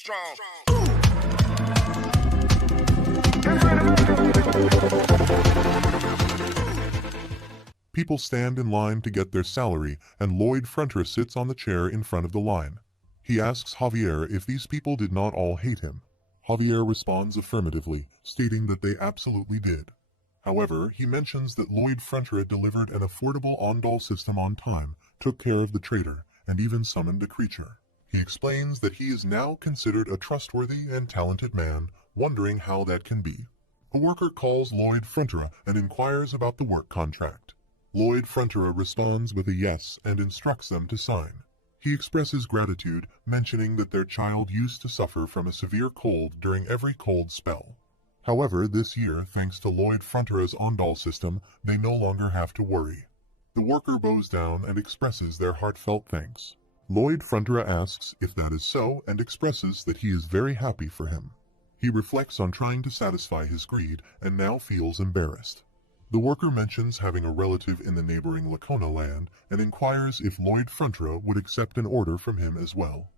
strong. People stand in line to get their salary, and Lloyd Frontera sits on the chair in front of the line. He asks Javier if these people did not all hate him. Javier responds affirmatively, stating that they absolutely did. However, he mentions that Lloyd Frontera delivered an affordable on-doll system on time, took care of the traitor, and even summoned a creature. He explains that he is now considered a trustworthy and talented man, wondering how that can be. A worker calls Lloyd Frontera and inquires about the work contract. Lloyd Frontera responds with a yes and instructs them to sign. He expresses gratitude, mentioning that their child used to suffer from a severe cold during every cold spell. However, this year, thanks to Lloyd Frontera's on-doll system, they no longer have to worry. The worker bows down and expresses their heartfelt thanks. Lloyd Frontera asks if that is so and expresses that he is very happy for him. He reflects on trying to satisfy his greed and now feels embarrassed. The worker mentions having a relative in the neighboring Lacona land and inquires if Lloyd Frontera would accept an order from him as well.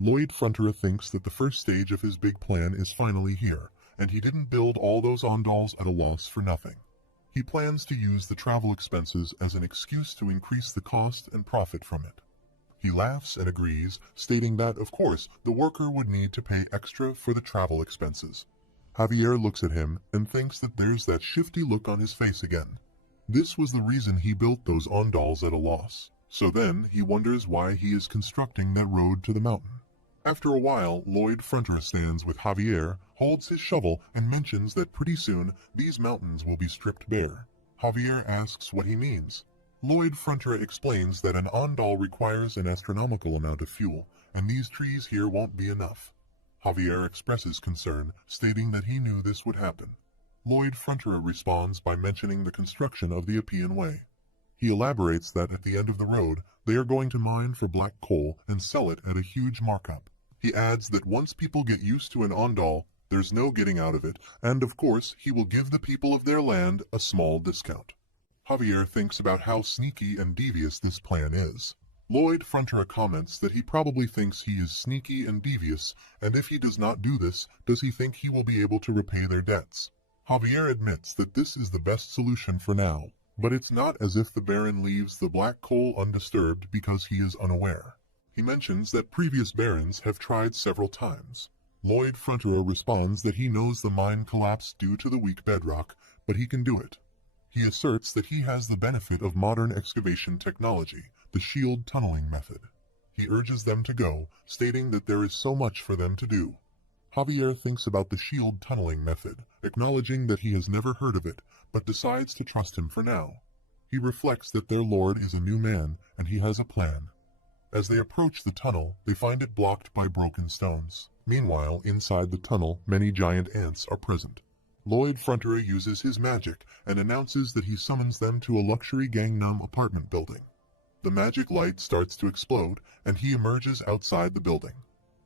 Lloyd Frontera thinks that the first stage of his big plan is finally here, and he didn't build all those on-dolls at a loss for nothing. He plans to use the travel expenses as an excuse to increase the cost and profit from it. He laughs and agrees, stating that, of course, the worker would need to pay extra for the travel expenses. Javier looks at him and thinks that there's that shifty look on his face again. This was the reason he built those on-dolls at a loss. So then he wonders why he is constructing that road to the mountain. After a while, Lloyd Frontera stands with Javier, holds his shovel, and mentions that pretty soon these mountains will be stripped bare. Javier asks what he means. Lloyd Frontera explains that an on-doll requires an astronomical amount of fuel, and these trees here won't be enough. Javier expresses concern, stating that he knew this would happen. Lloyd Frontera responds by mentioning the construction of the Appian Way. He elaborates that at the end of the road, they are going to mine for black coal and sell it at a huge markup. He adds that once people get used to an on-doll, there's no getting out of it, and of course he will give the people of their land a small discount. Javier thinks about how sneaky and devious this plan is. Lloyd Frontera comments that he probably thinks he is sneaky and devious, and if he does not do this, does he think he will be able to repay their debts? Javier admits that this is the best solution for now, but it's not as if the Baron leaves the black coal undisturbed because he is unaware. He mentions that previous barons have tried several times. Lloyd Frontera responds that he knows the mine collapsed due to the weak bedrock, but he can do it. He asserts that he has the benefit of modern excavation technology, the shield tunneling method. He urges them to go, stating that there is so much for them to do. Javier thinks about the shield tunneling method, acknowledging that he has never heard of it, but decides to trust him for now. He reflects that their lord is a new man, and he has a plan. As they approach the tunnel, they find it blocked by broken stones. Meanwhile, inside the tunnel, many giant ants are present. Lloyd Frontera uses his magic and announces that he summons them to a luxury Gangnam apartment building. The magic light starts to explode, and he emerges outside the building.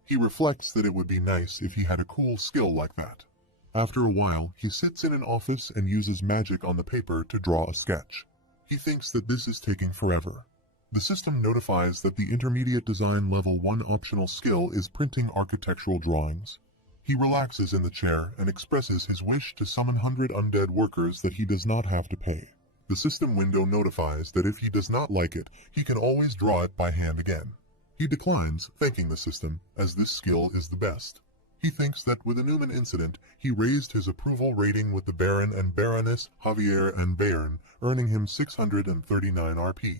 He reflects that it would be nice if he had a cool skill like that. After a while, he sits in an office and uses magic on the paper to draw a sketch. He thinks that this is taking forever. The system notifies that the intermediate design level 1 optional skill is printing architectural drawings. He relaxes in the chair and expresses his wish to summon 100 undead workers that he does not have to pay. The system window notifies that if he does not like it, he can always draw it by hand again. He declines, thanking the system, as this skill is the best. He thinks that with the Newman incident, he raised his approval rating with the Baron and Baroness, Javier and Bayern, earning him 639 RP.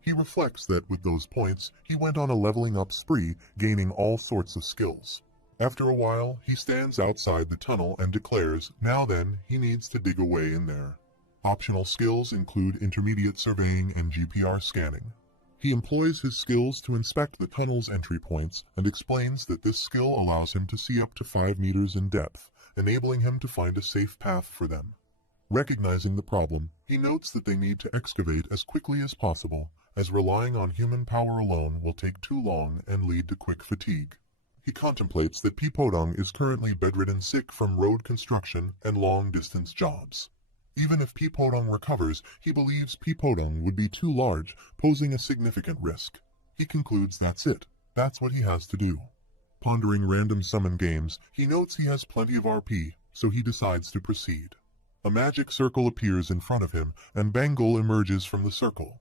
He reflects that with those points, he went on a leveling up spree, gaining all sorts of skills. After a while, he stands outside the tunnel and declares, now then, he needs to dig away in there. Optional skills include intermediate surveying and GPR scanning. He employs his skills to inspect the tunnel's entry points and explains that this skill allows him to see up to 5 meters in depth, enabling him to find a safe path for them. Recognizing the problem, he notes that they need to excavate as quickly as possible, as relying on human power alone will take too long and lead to quick fatigue. He contemplates that Pipodong is currently bedridden sick from road construction and long-distance jobs. Even if Pipodong recovers, he believes Pipodong would be too large, posing a significant risk. He concludes that's it. That's what he has to do. Pondering random summon games, he notes he has plenty of RP, so he decides to proceed. A magic circle appears in front of him, and Bangle emerges from the circle.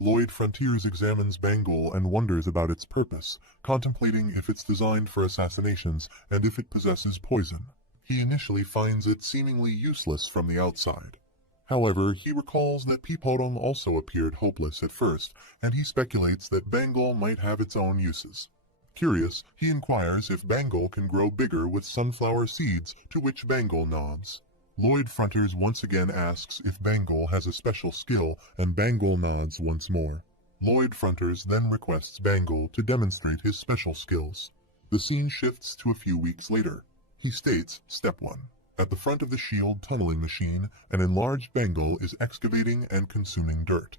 Lloyd Frontiers examines Bangle and wonders about its purpose, contemplating if it's designed for assassinations and if it possesses poison. He initially finds it seemingly useless from the outside. However, he recalls that Piporong also appeared hopeless at first, and he speculates that Bangle might have its own uses. Curious, he inquires if Bangle can grow bigger with sunflower seeds, to which Bangle nods. Lloyd Frontiers once again asks if Bangle has a special skill, and Bangle nods once more. Lloyd Frontiers then requests Bangle to demonstrate his special skills. The scene shifts to a few weeks later. He states, Step 1. At the front of the shield tunneling machine, an enlarged Bangle is excavating and consuming dirt.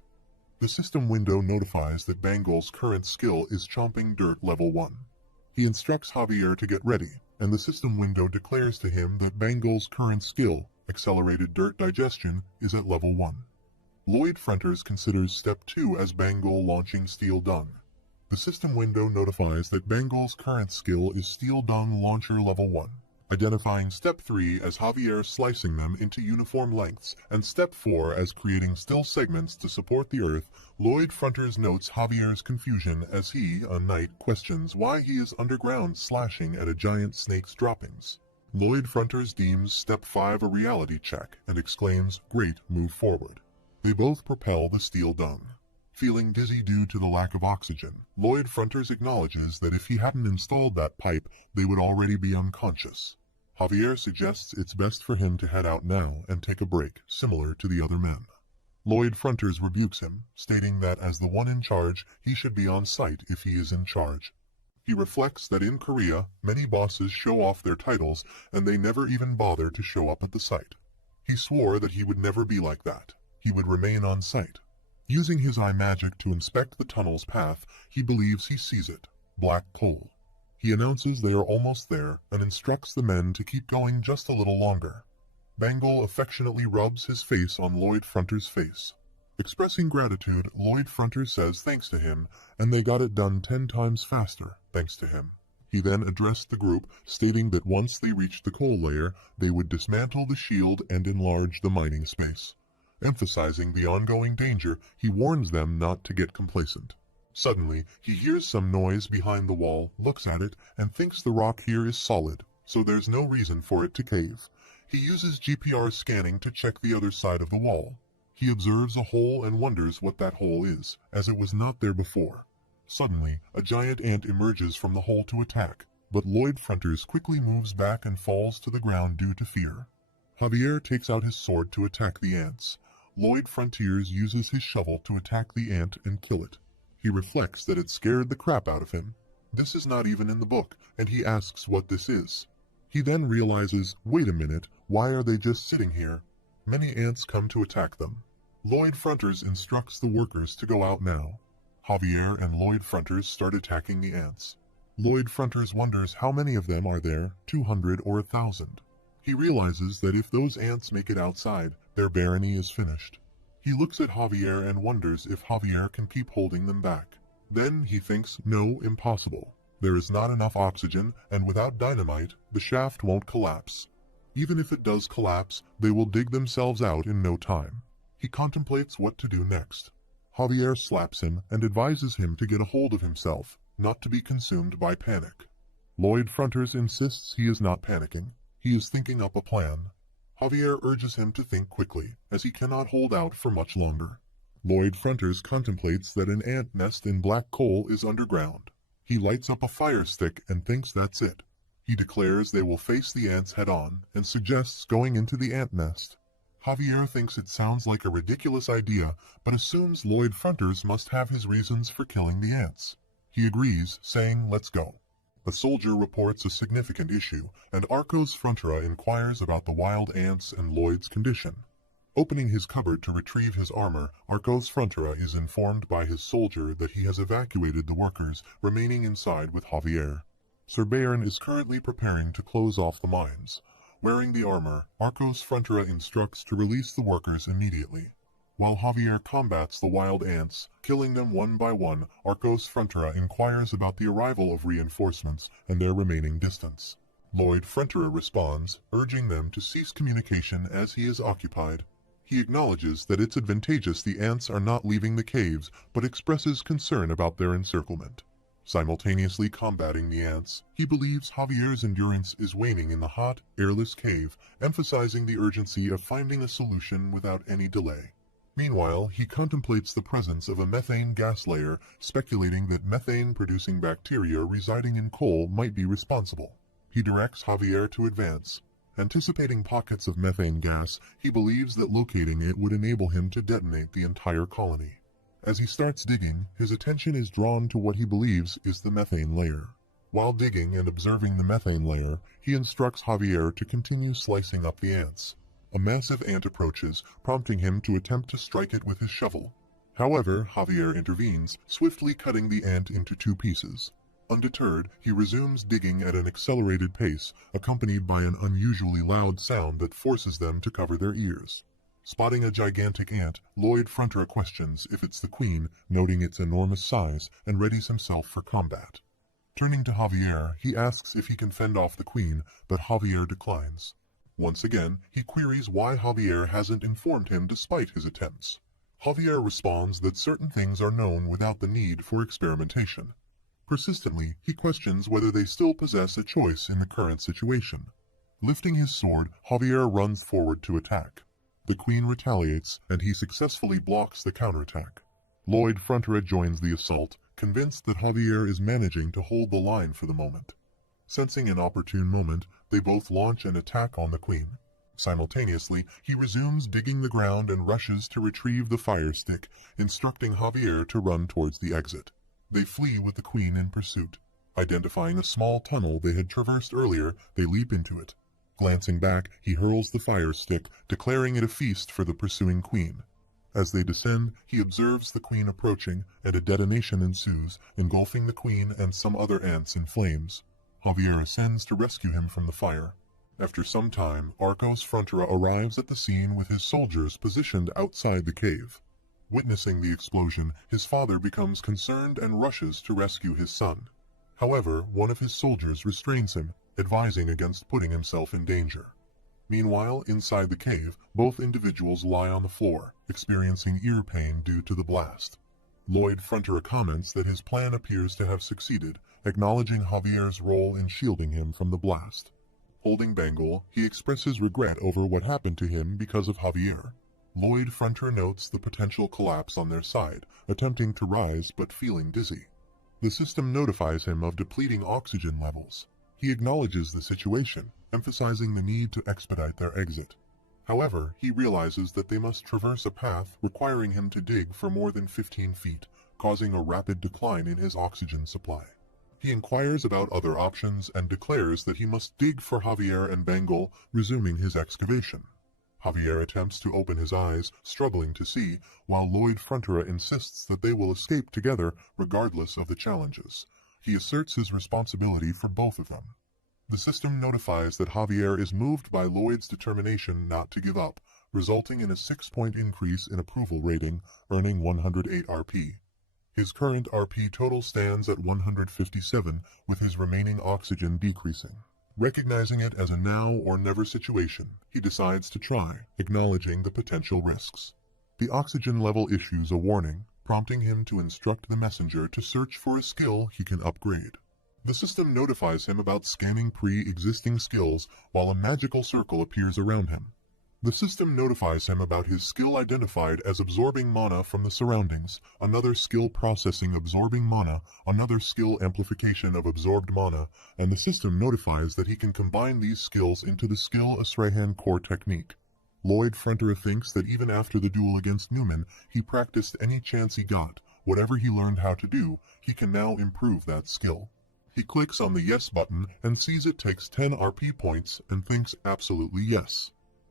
The system window notifies that Bangle's current skill is chomping dirt level 1. He instructs Javier to get ready, and the system window declares to him that Bangle's current skill, accelerated dirt digestion, is at level 1. Lloyd Frontiers considers Step 2 as Bangle launching steel dung. The system window notifies that Bangle's current skill is steel dung launcher level 1. Identifying Step 3 as Javier slicing them into uniform lengths, and Step 4 as creating still segments to support the Earth, Lloyd Frontiers notes Javier's confusion as he, a knight, questions why he is underground slashing at a giant snake's droppings. Lloyd Frontiers deems Step 5 a reality check and exclaims, Great, move forward. They both propel the steel dung. Feeling dizzy due to the lack of oxygen, Lloyd Frontiers acknowledges that if he hadn't installed that pipe, they would already be unconscious. Javier suggests it's best for him to head out now and take a break, similar to the other men. Lloyd Frontiers rebukes him, stating that as the one in charge, he should be on site if he is in charge. He reflects that in Korea, many bosses show off their titles, and they never even bother to show up at the site. He swore that he would never be like that. He would remain on site. Using his eye magic to inspect the tunnel's path, he believes he sees it, black coal. He announces they are almost there and instructs the men to keep going just a little longer. Bangle affectionately rubs his face on Lloyd Frontiers' face. Expressing gratitude, Lloyd Frontiers says thanks to him, and they got it done 10 times faster, thanks to him. He then addressed the group, stating that once they reached the coal layer, they would dismantle the shield and enlarge the mining space. Emphasizing the ongoing danger, he warns them not to get complacent. Suddenly, he hears some noise behind the wall, looks at it, and thinks the rock here is solid, so there's no reason for it to cave. He uses GPR scanning to check the other side of the wall. He observes a hole and wonders what that hole is, as it was not there before. Suddenly, a giant ant emerges from the hole to attack, but Lloyd Frontiers quickly moves back and falls to the ground due to fear. Javier takes out his sword to attack the ants. Lloyd Frontiers uses his shovel to attack the ant and kill it. He reflects that it scared the crap out of him. This is not even in the book, and he asks what this is. He then realizes, wait a minute, why are they just sitting here? Many ants come to attack them. Lloyd Frontiers instructs the workers to go out now. Javier and Lloyd Frontiers start attacking the ants. Lloyd Frontiers wonders how many of them are there, 200 or 1,000. He realizes that if those ants make it outside, their barony is finished. He looks at Javier and wonders if Javier can keep holding them back. Then he thinks, no, impossible. There is not enough oxygen, and without dynamite, the shaft won't collapse. Even if it does collapse, they will dig themselves out in no time. He contemplates what to do next. Javier slaps him and advises him to get a hold of himself, not to be consumed by panic. Lloyd Frontiers insists he is not panicking. He is thinking up a plan. Javier urges him to think quickly, as he cannot hold out for much longer. Lloyd Frontiers contemplates that an ant nest in black coal is underground. He lights up a fire stick and thinks that's it. He declares they will face the ants head-on and suggests going into the ant nest. Javier thinks it sounds like a ridiculous idea, but assumes Lloyd Frontiers must have his reasons for killing the ants. He agrees, saying, let's go. The soldier reports a significant issue, and Arcos Frontera inquires about the wild ants and Lloyd's condition. Opening his cupboard to retrieve his armor, Arcos Frontera is informed by his soldier that he has evacuated the workers, remaining inside with Javier. Sir Baron is currently preparing to close off the mines. Wearing the armor, Arcos Frontera instructs to release the workers immediately. While Javier combats the wild ants, killing them one by one, Arcos Frontera inquires about the arrival of reinforcements and their remaining distance. Lloyd Frontera responds, urging them to cease communication as he is occupied. He acknowledges that it's advantageous the ants are not leaving the caves, but expresses concern about their encirclement. Simultaneously combating the ants, he believes Javier's endurance is waning in the hot, airless cave, emphasizing the urgency of finding a solution without any delay. Meanwhile, he contemplates the presence of a methane gas layer, speculating that methane-producing bacteria residing in coal might be responsible. He directs Javier to advance. Anticipating pockets of methane gas, he believes that locating it would enable him to detonate the entire colony. As he starts digging, his attention is drawn to what he believes is the methane layer. While digging and observing the methane layer, he instructs Javier to continue slicing up the ants. A massive ant approaches, prompting him to attempt to strike it with his shovel. However, Javier intervenes, swiftly cutting the ant into two pieces. Undeterred, he resumes digging at an accelerated pace, accompanied by an unusually loud sound that forces them to cover their ears. Spotting a gigantic ant, Lloyd Frontera questions if it's the queen, noting its enormous size, and readies himself for combat. Turning to Javier, he asks if he can fend off the queen, but Javier declines. Once again, he queries why Javier hasn't informed him despite his attempts. Javier responds that certain things are known without the need for experimentation. Persistently, he questions whether they still possess a choice in the current situation. Lifting his sword, Javier runs forward to attack. The queen retaliates, and he successfully blocks the counterattack. Lloyd Frontera joins the assault, convinced that Javier is managing to hold the line for the moment. Sensing an opportune moment, they both launch an attack on the queen. Simultaneously, he resumes digging the ground and rushes to retrieve the fire stick, instructing Javier to run towards the exit. They flee with the queen in pursuit. Identifying a small tunnel they had traversed earlier, they leap into it. Glancing back, he hurls the fire stick, declaring it a feast for the pursuing queen. As they descend, he observes the queen approaching, and a detonation ensues, engulfing the queen and some other ants in flames. Javier ascends to rescue him from the fire. After some time, Arcos Frontera arrives at the scene with his soldiers positioned outside the cave. Witnessing the explosion, his father becomes concerned and rushes to rescue his son. However, one of his soldiers restrains him, advising against putting himself in danger. Meanwhile, inside the cave, both individuals lie on the floor, experiencing ear pain due to the blast. Lloyd Frontera comments that his plan appears to have succeeded, acknowledging Javier's role in shielding him from the blast. Holding Bengal, he expresses regret over what happened to him because of Javier. Lloyd Frontera notes the potential collapse on their side, attempting to rise but feeling dizzy. The system notifies him of depleting oxygen levels. He acknowledges the situation, emphasizing the need to expedite their exit. However, he realizes that they must traverse a path requiring him to dig for more than 15 feet, causing a rapid decline in his oxygen supply. He inquires about other options and declares that he must dig for Javier and Bengal, resuming his excavation. Javier attempts to open his eyes, struggling to see, while Lloyd Frontera insists that they will escape together regardless of the challenges. He asserts his responsibility for both of them. The system notifies that Javier is moved by Lloyd's determination not to give up, resulting in a 6-point increase in approval rating, earning 108 RP. His current RP total stands at 157, with his remaining oxygen decreasing. Recognizing it as a now or never situation, he decides to try, acknowledging the potential risks. The oxygen level issues a warning, prompting him to instruct the messenger to search for a skill he can upgrade. The system notifies him about scanning pre-existing skills while a magical circle appears around him. The system notifies him about his skill identified as absorbing mana from the surroundings, another skill processing absorbing mana, another skill amplification of absorbed mana, and the system notifies that he can combine these skills into the skill Asrahan core technique. Lloyd Frontera thinks that even after the duel against Newman, he practiced any chance he got. Whatever he learned how to do, he can now improve that skill. He clicks on the yes button and sees it takes 10 RP points and thinks absolutely yes.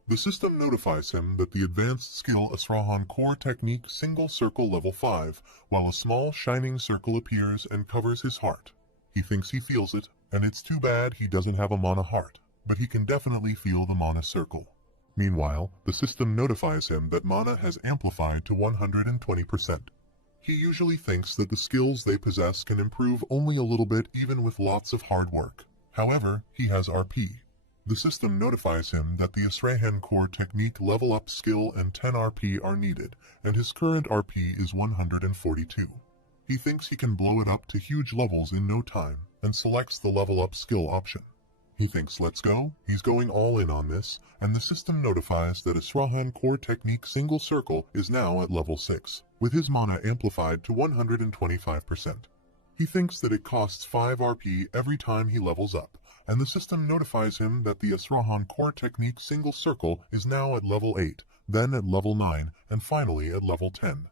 The system notifies him that the advanced skill Asrahan core technique single circle level 5, while a small shining circle appears and covers his heart. He thinks he feels it, and it's too bad he doesn't have a mana heart, but he can definitely feel the mana circle. Meanwhile, the system notifies him that mana has amplified to 120%. He usually thinks that the skills they possess can improve only a little bit even with lots of hard work. However, he has RP. The system notifies him that the Asrahan core technique level up skill and 10 RP are needed, and his current RP is 142. He thinks he can blow it up to huge levels in no time, and selects the level up skill option. He thinks let's go, he's going all in on this, and the system notifies that Asrahan core technique single circle is now at level 6, with his mana amplified to 125%. He thinks that it costs 5 RP every time he levels up, and the system notifies him that the Asrahan core technique single circle is now at level 8, then at level 9, and finally at level 10.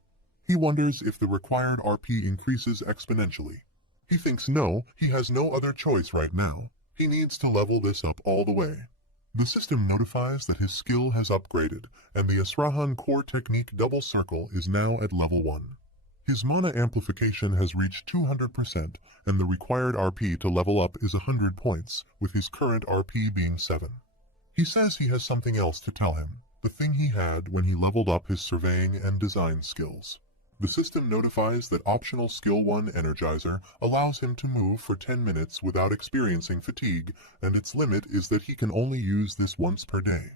He wonders if the required RP increases exponentially. He thinks no, he has no other choice right now. He needs to level this up all the way. The system notifies that his skill has upgraded, and the Asrahan core technique double circle is now at level 1. His mana amplification has reached 200%, and the required RP to level up is 100 points, with his current RP being 7. He says he has something else to tell him, the thing he had when he leveled up his surveying and design skills. The system notifies that optional skill 1 Energizer allows him to move for 10 minutes without experiencing fatigue, and its limit is that he can only use this once per day.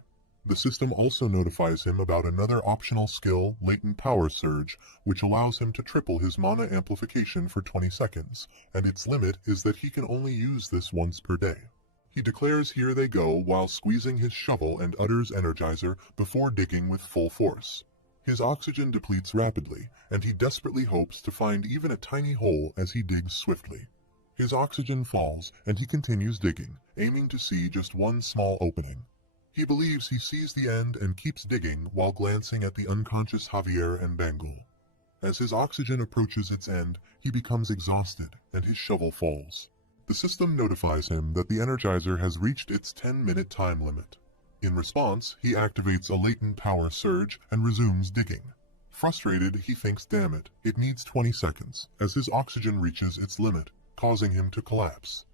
The system also notifies him about another optional skill, Latent Power Surge, which allows him to triple his mana amplification for 20 seconds, and its limit is that he can only use this once per day. He declares here they go while squeezing his shovel and utters Energizer before digging with full force. His oxygen depletes rapidly, and he desperately hopes to find even a tiny hole as he digs swiftly. His oxygen falls, and he continues digging, aiming to see just one small opening. He believes he sees the end and keeps digging while glancing at the unconscious Javier and Bangle. As his oxygen approaches its end, he becomes exhausted, and his shovel falls. The system notifies him that the Energizer has reached its 10-minute time limit. In response, he activates a latent power surge and resumes digging. Frustrated, he thinks, damn it, it needs 20 seconds, as his oxygen reaches its limit, causing him to collapse.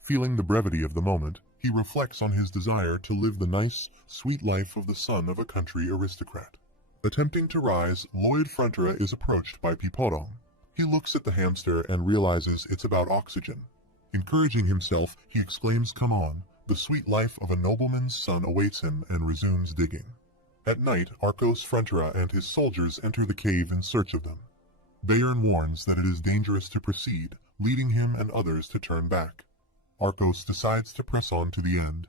Feeling the brevity of the moment, he reflects on his desire to live the nice, sweet life of the son of a country aristocrat. Attempting to rise, Lloyd Frontera is approached by Piporong. He looks at the hamster and realizes it's about oxygen. Encouraging himself, he exclaims, "Come on." The sweet life of a nobleman's son awaits him and resumes digging. At night, Arcos Frontera and his soldiers enter the cave in search of them. Baron warns that it is dangerous to proceed, leading him and others to turn back. Arcos decides to press on to the end.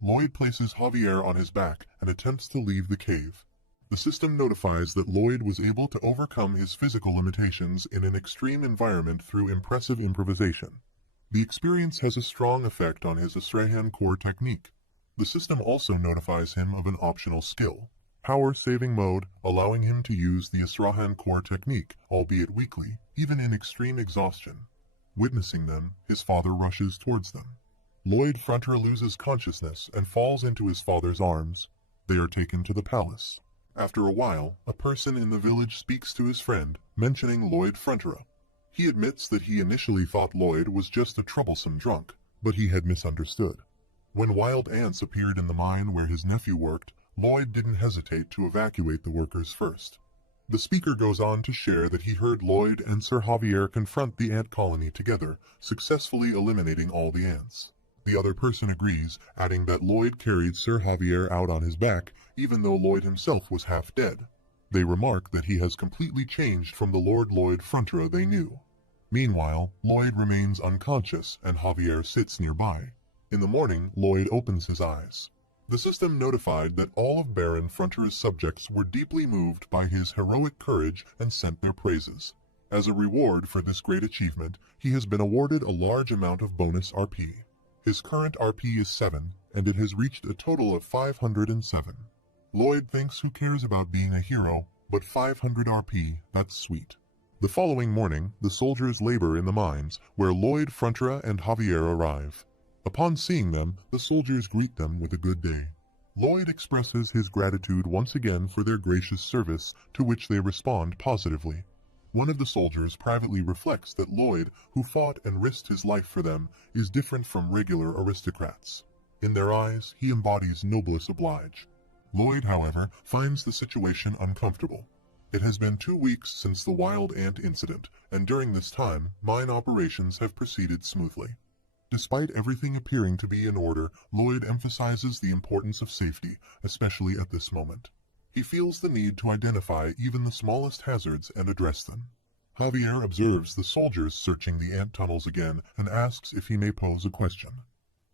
Lloyd places Javier on his back and attempts to leave the cave. The system notifies that Lloyd was able to overcome his physical limitations in an extreme environment through impressive improvisation. The experience has a strong effect on his Asrahan core technique. The system also notifies him of an optional skill, Power Saving Mode, allowing him to use the Asrahan core technique, albeit weakly, even in extreme exhaustion. Witnessing them, his father rushes towards them. Lloyd Frontera loses consciousness and falls into his father's arms. They are taken to the palace. After a while, a person in the village speaks to his friend, mentioning Lloyd Frontera. He admits that he initially thought Lloyd was just a troublesome drunk, but he had misunderstood. When wild ants appeared in the mine where his nephew worked, Lloyd didn't hesitate to evacuate the workers first. The speaker goes on to share that he heard Lloyd and Sir Javier confront the ant colony together, successfully eliminating all the ants. The other person agrees, adding that Lloyd carried Sir Javier out on his back, even though Lloyd himself was half dead. They remark that he has completely changed from the Lord Lloyd Frontera they knew. Meanwhile, Lloyd remains unconscious and Javier sits nearby. In the morning, Lloyd opens his eyes. The system notified that all of Baron Frontera's subjects were deeply moved by his heroic courage and sent their praises. As a reward for this great achievement, he has been awarded a large amount of bonus RP. His current RP is 7, and it has reached a total of 507. Lloyd thinks who cares about being a hero, but 500 RP, that's sweet. The following morning, the soldiers labor in the mines, where Lloyd Frontera and Javier arrive. Upon seeing them, the soldiers greet them with a good day. Lloyd expresses his gratitude once again for their gracious service, to which they respond positively. One of the soldiers privately reflects that Lloyd, who fought and risked his life for them, is different from regular aristocrats. In their eyes, he embodies noblesse oblige. Lloyd, however, finds the situation uncomfortable. It has been 2 weeks since the wild ant incident, and during this time, mine operations have proceeded smoothly. Despite everything appearing to be in order, Lloyd emphasizes the importance of safety, especially at this moment. He feels the need to identify even the smallest hazards and address them. Javier observes the soldiers searching the ant tunnels again and asks if he may pose a question.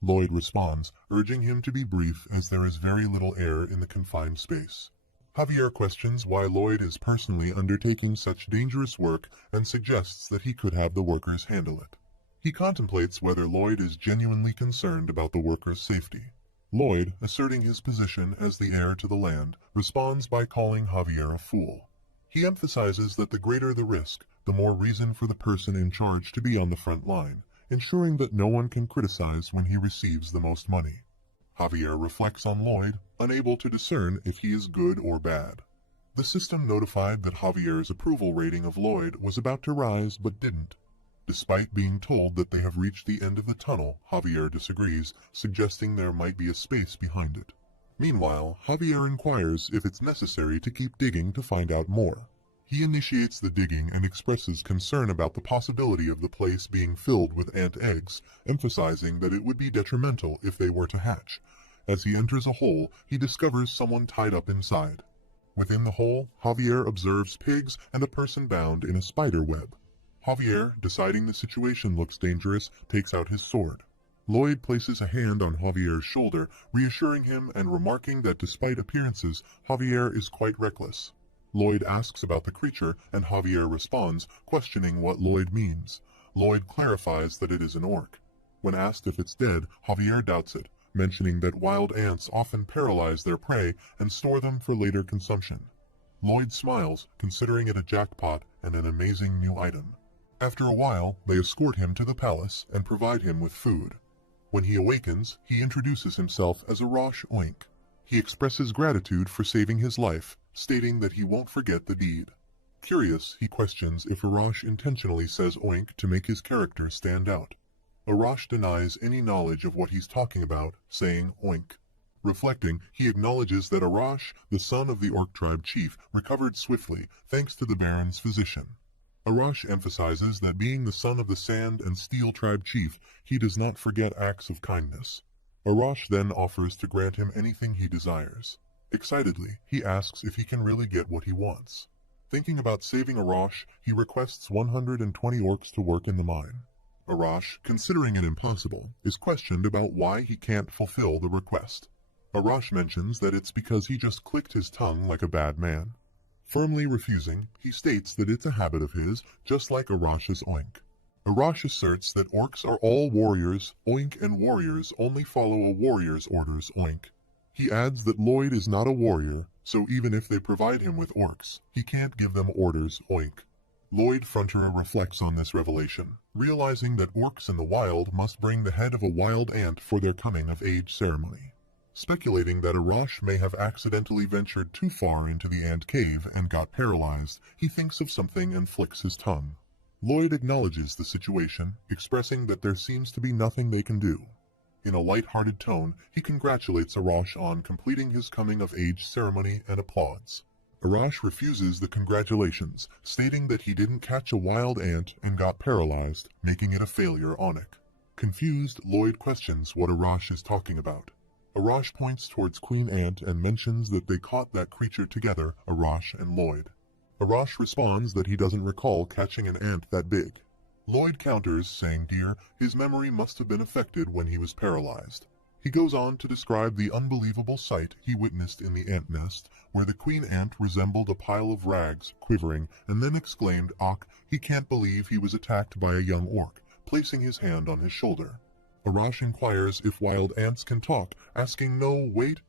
Lloyd responds, urging him to be brief as there is very little air in the confined space. Javier questions why Lloyd is personally undertaking such dangerous work and suggests that he could have the workers handle it. He contemplates whether Lloyd is genuinely concerned about the workers' safety. Lloyd, asserting his position as the heir to the land, responds by calling Javier a fool. He emphasizes that the greater the risk, the more reason for the person in charge to be on the front line, ensuring that no one can criticize when he receives the most money. Javier reflects on Lloyd, unable to discern if he is good or bad. The system notified that Javier's approval rating of Lloyd was about to rise but didn't. Despite being told that they have reached the end of the tunnel, Javier disagrees, suggesting there might be a space behind it. Meanwhile, Javier inquires if it's necessary to keep digging to find out more. He initiates the digging and expresses concern about the possibility of the place being filled with ant eggs, emphasizing that it would be detrimental if they were to hatch. As he enters a hole, he discovers someone tied up inside. Within the hole, Javier observes pigs and a person bound in a spider web. Javier, deciding the situation looks dangerous, takes out his sword. Lloyd places a hand on Javier's shoulder, reassuring him and remarking that despite appearances, Javier is quite reckless. Lloyd asks about the creature, and Javier responds, questioning what Lloyd means. Lloyd clarifies that it is an orc. When asked if it's dead, Javier doubts it, mentioning that wild ants often paralyze their prey and store them for later consumption. Lloyd smiles, considering it a jackpot and an amazing new item. After a while, they escort him to the palace and provide him with food. When he awakens, he introduces himself as Arash Oink. He expresses gratitude for saving his life, stating that he won't forget the deed. Curious, he questions if Arash intentionally says Oink to make his character stand out. Arash denies any knowledge of what he's talking about, saying Oink. Reflecting, he acknowledges that Arash, the son of the Orc tribe chief, recovered swiftly, thanks to the Baron's physician. Arash emphasizes that being the son of the Sand and Steel tribe chief, he does not forget acts of kindness. Arash then offers to grant him anything he desires. Excitedly, he asks if he can really get what he wants. Thinking about saving Arash, he requests 120 orcs to work in the mine. Arash, considering it impossible, is questioned about why he can't fulfill the request. Arash mentions that it's because he just clicked his tongue like a bad man. Firmly refusing, he states that it's a habit of his, just like Arash's Oink. Arash asserts that orcs are all warriors, Oink, and warriors only follow a warrior's orders, Oink. He adds that Lloyd is not a warrior, so even if they provide him with orcs, he can't give them orders, Oink. Lloyd Frontera reflects on this revelation, realizing that orcs in the wild must bring the head of a wild ant for their coming-of-age ceremony. Speculating that Arash may have accidentally ventured too far into the ant cave and got paralyzed, he thinks of something and flicks his tongue. Lloyd acknowledges the situation, expressing that there seems to be nothing they can do. In a light-hearted tone, he congratulates Arash on completing his coming-of-age ceremony and applauds. Arash refuses the congratulations, stating that he didn't catch a wild ant and got paralyzed, making it a failure on it. Confused, Lloyd questions what Arash is talking about. Arash points towards Queen Ant and mentions that they caught that creature together, Arash and Lloyd. Arash responds that he doesn't recall catching an ant that big. Lloyd counters, saying his memory must have been affected when he was paralyzed. He goes on to describe the unbelievable sight he witnessed in the ant nest, where the queen ant resembled a pile of rags, quivering, and then exclaimed, he can't believe he was attacked by a young orc, placing his hand on his shoulder. Arash inquires if wild ants can talk, asking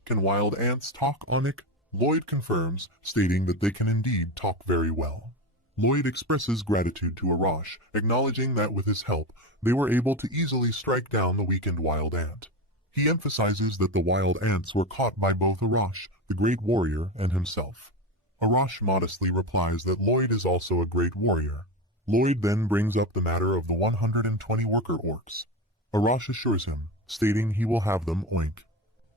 can wild ants talk, Onik? Lloyd confirms, stating that they can indeed talk very well. Lloyd expresses gratitude to Arash, acknowledging that with his help, they were able to easily strike down the weakened wild ant. He emphasizes that the wild ants were caught by both Arash, the great warrior, and himself. Arash modestly replies that Lloyd is also a great warrior. Lloyd then brings up the matter of the 120 worker orcs. Arash assures him, stating he will have them, Oink.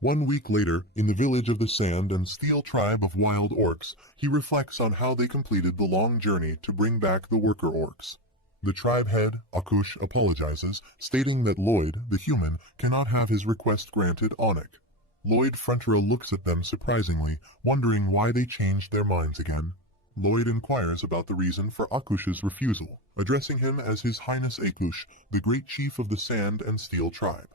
1 week later, in the village of the Sand and Steel tribe of wild orcs, he reflects on how they completed the long journey to bring back the worker orcs. The tribe head, Akush, apologizes, stating that Lloyd, the human, cannot have his request granted Onik. Lloyd Frontera looks at them surprisingly, wondering why they changed their minds again. Lloyd inquires about the reason for Akush's refusal, addressing him as His Highness Akush, the great chief of the Sand and Steel tribe.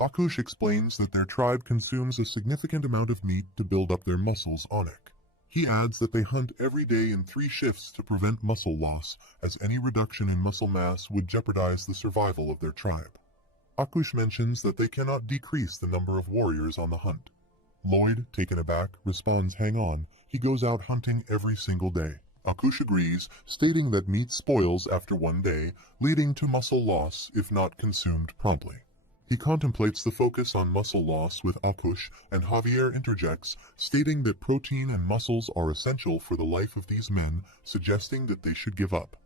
Akush explains that their tribe consumes a significant amount of meat to build up their muscles on it. He adds that they hunt every day in 3 shifts to prevent muscle loss, as any reduction in muscle mass would jeopardize the survival of their tribe. Akush mentions that they cannot decrease the number of warriors on the hunt. Lloyd, taken aback, responds, "Hang on, he goes out hunting every single day." Akush agrees, stating that meat spoils after 1 day, leading to muscle loss if not consumed promptly. He contemplates the focus on muscle loss with Akush, and Javier interjects, stating that protein and muscles are essential for the life of these men, suggesting that they should give up.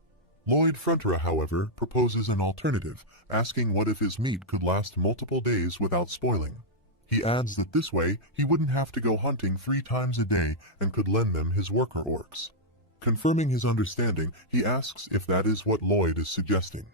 Lloyd Frontera, however, proposes an alternative, asking what if his meat could last multiple days without spoiling. He adds that this way he wouldn't have to go hunting 3 times a day and could lend them his worker orcs. Confirming his understanding, he asks if that is what Lloyd is suggesting.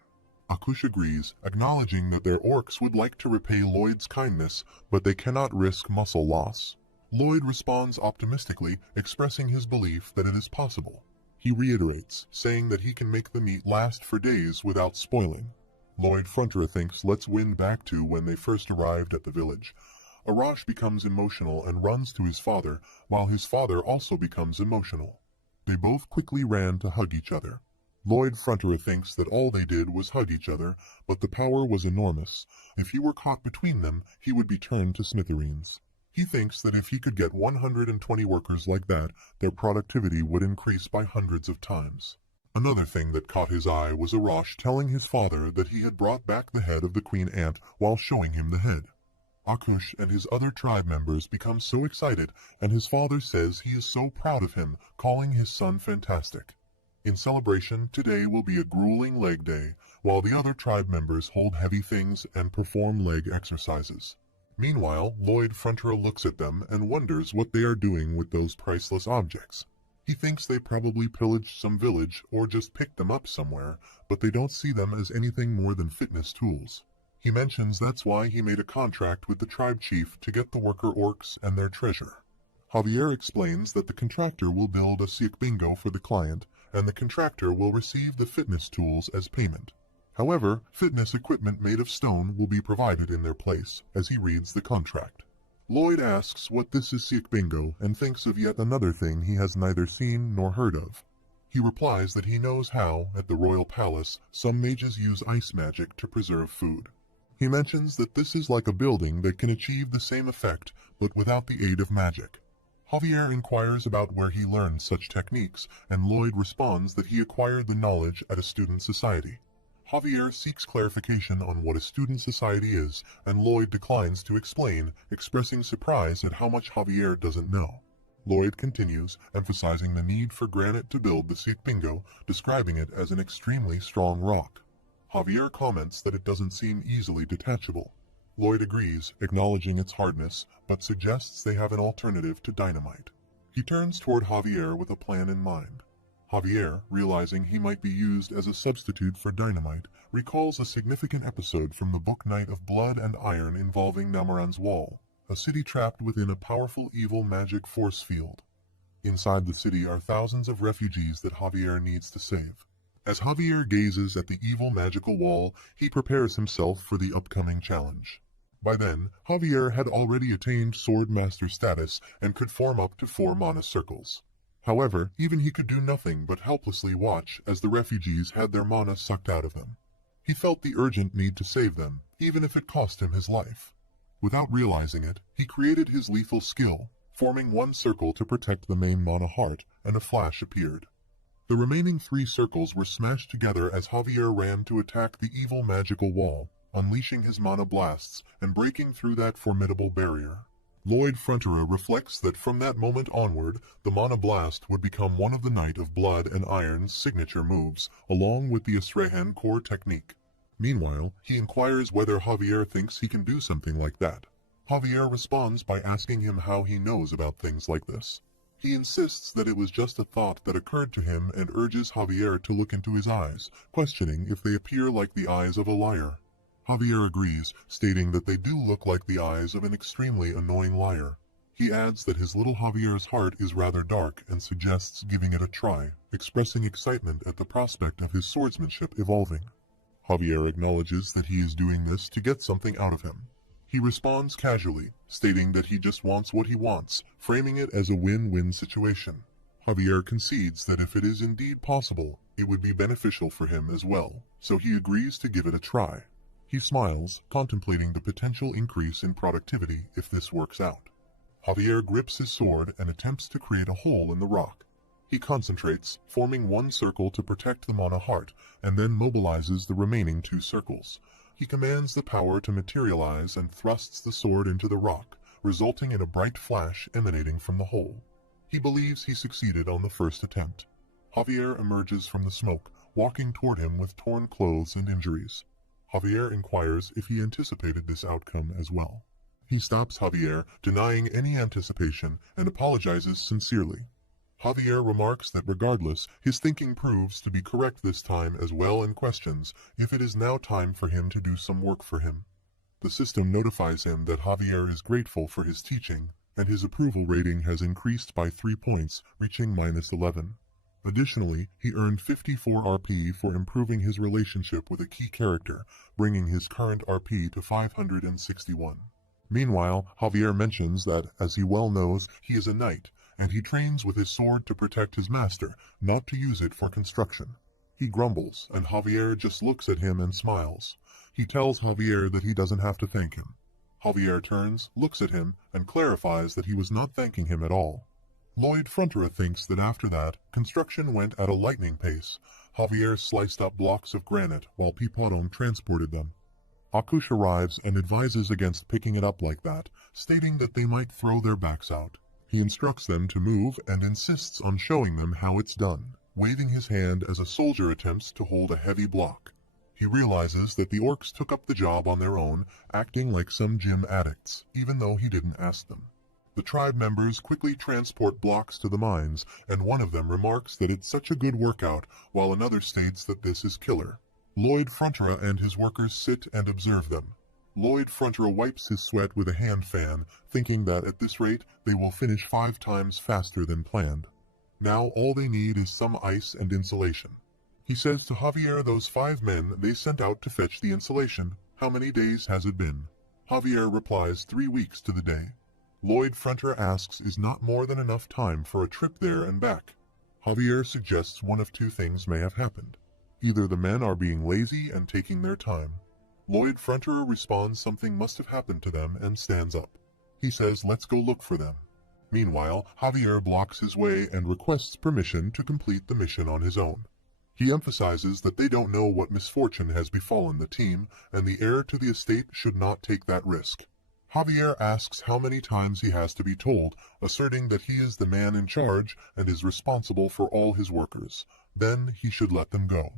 Akush agrees, acknowledging that their orcs would like to repay Lloyd's kindness, but they cannot risk muscle loss. Lloyd responds optimistically, expressing his belief that it is possible. He reiterates, saying that he can make the meat last for days without spoiling. Lloyd Frontera thinks let's wind back to when they first arrived at the village. Arash becomes emotional and runs to his father, while his father also becomes emotional. They both quickly ran to hug each other. Lloyd Frontera thinks that all they did was hug each other, but the power was enormous. If he were caught between them, he would be turned to smithereens. He thinks that if he could get 120 workers like that, their productivity would increase by hundreds of times. Another thing that caught his eye was Arash telling his father that he had brought back the head of the queen ant while showing him the head. Akush and his other tribe members become so excited, and his father says he is so proud of him, calling his son fantastic. In celebration, today will be a grueling leg day, while the other tribe members hold heavy things and perform leg exercises. Meanwhile, Lloyd Frontera looks at them and wonders what they are doing with those priceless objects. He thinks they probably pillaged some village or just picked them up somewhere, but they don't see them as anything more than fitness tools. He mentions that's why he made a contract with the tribe chief to get the worker orcs and their treasure. Javier explains that the contractor will build a Siak bingo for the client, and the contractor will receive the fitness tools as payment. However, fitness equipment made of stone will be provided in their place, as he reads the contract. Lloyd asks what this is Siak bingo and thinks of yet another thing he has neither seen nor heard of. He replies that he knows how, at the royal palace, some mages use ice magic to preserve food. He mentions that this is like a building that can achieve the same effect, but without the aid of magic. Javier inquires about where he learned such techniques, and Lloyd responds that he acquired the knowledge at a student society. Javier seeks clarification on what a student society is, and Lloyd declines to explain, expressing surprise at how much Javier doesn't know. Lloyd continues, emphasizing the need for granite to build the Siak bingo, describing it as an extremely strong rock. Javier comments that it doesn't seem easily detachable. Lloyd agrees, acknowledging its hardness, but suggests they have an alternative to dynamite. He turns toward Javier with a plan in mind. Javier, realizing he might be used as a substitute for dynamite, recalls a significant episode from the book Night of Blood and Iron involving Namaran's Wall, a city trapped within a powerful evil magic force field. Inside the city are thousands of refugees that Javier needs to save. As Javier gazes at the evil magical wall, he prepares himself for the upcoming challenge. By then, Javier had already attained Sword Master status and could form up to 4 mana circles. However, even he could do nothing but helplessly watch as the refugees had their mana sucked out of them. He felt the urgent need to save them, even if it cost him his life. Without realizing it, he created his lethal skill, forming 1 circle to protect the main mana heart, and a flash appeared. The remaining 3 circles were smashed together as Javier ran to attack the evil magical wall, unleashing his mana blasts and breaking through that formidable barrier. Lloyd Frontera reflects that from that moment onward, the mana blast would become one of the Knight of Blood and Iron's signature moves, along with the Astrehan core technique. Meanwhile, he inquires whether Javier thinks he can do something like that. Javier responds by asking him how he knows about things like this. He insists that it was just a thought that occurred to him and urges Javier to look into his eyes, questioning if they appear like the eyes of a liar. Javier agrees, stating that they do look like the eyes of an extremely annoying liar. He adds that his little Javier's heart is rather dark and suggests giving it a try, expressing excitement at the prospect of his swordsmanship evolving. Javier acknowledges that he is doing this to get something out of him. He responds casually, stating that he just wants what he wants, framing it as a win-win situation. Javier concedes that if it is indeed possible, it would be beneficial for him as well, so he agrees to give it a try. He smiles, contemplating the potential increase in productivity if this works out. Javier grips his sword and attempts to create a hole in the rock. He concentrates, forming one circle to protect the mana heart, and then mobilizes the remaining 2 circles. He commands the power to materialize and thrusts the sword into the rock, resulting in a bright flash emanating from the hole. He believes he succeeded on the first attempt. Javier emerges from the smoke, walking toward him with torn clothes and injuries. Javier inquires if he anticipated this outcome as well. He stops Javier, denying any anticipation, and apologizes sincerely. Javier remarks that regardless, his thinking proves to be correct this time as well and questions if it is now time for him to do some work for him. The system notifies him that Javier is grateful for his teaching, and his approval rating has increased by 3 points, reaching -11. Additionally, he earned 54 RP for improving his relationship with a key character, bringing his current RP to 561. Meanwhile, Javier mentions that, as he well knows, he is a knight, and he trains with his sword to protect his master, not to use it for construction. He grumbles, and Javier just looks at him and smiles. He tells Javier that he doesn't have to thank him. Javier turns, looks at him, and clarifies that he was not thanking him at all. Lloyd Frontera thinks that after that, construction went at a lightning pace. Javier sliced up blocks of granite while Pipadong transported them. Akush arrives and advises against picking it up like that, stating that they might throw their backs out. He instructs them to move and insists on showing them how it's done, waving his hand as a soldier attempts to hold a heavy block. He realizes that the orcs took up the job on their own, acting like some gym addicts, even though he didn't ask them. The tribe members quickly transport blocks to the mines, and one of them remarks that it's such a good workout, while another states that this is killer. Lloyd Frontera and his workers sit and observe them. Lloyd Frontera wipes his sweat with a hand fan, thinking that at this rate they will finish 5 times faster than planned. Now all they need is some ice and insulation. He says to Javier those 5 men they sent out to fetch the insulation. How many days has it been? Javier replies 3 weeks to the day. Lloyd Frontera asks is not more than enough time for a trip there and back. Javier suggests one of 2 things may have happened. Either the men are being lazy and taking their time. Lloyd Frontera responds something must have happened to them and stands up. He says let's go look for them. Meanwhile, Javier blocks his way and requests permission to complete the mission on his own. He emphasizes that they don't know what misfortune has befallen the team, and the heir to the estate should not take that risk. Javier asks how many times he has to be told, asserting that he is the man in charge and is responsible for all his workers. Then he should let them go.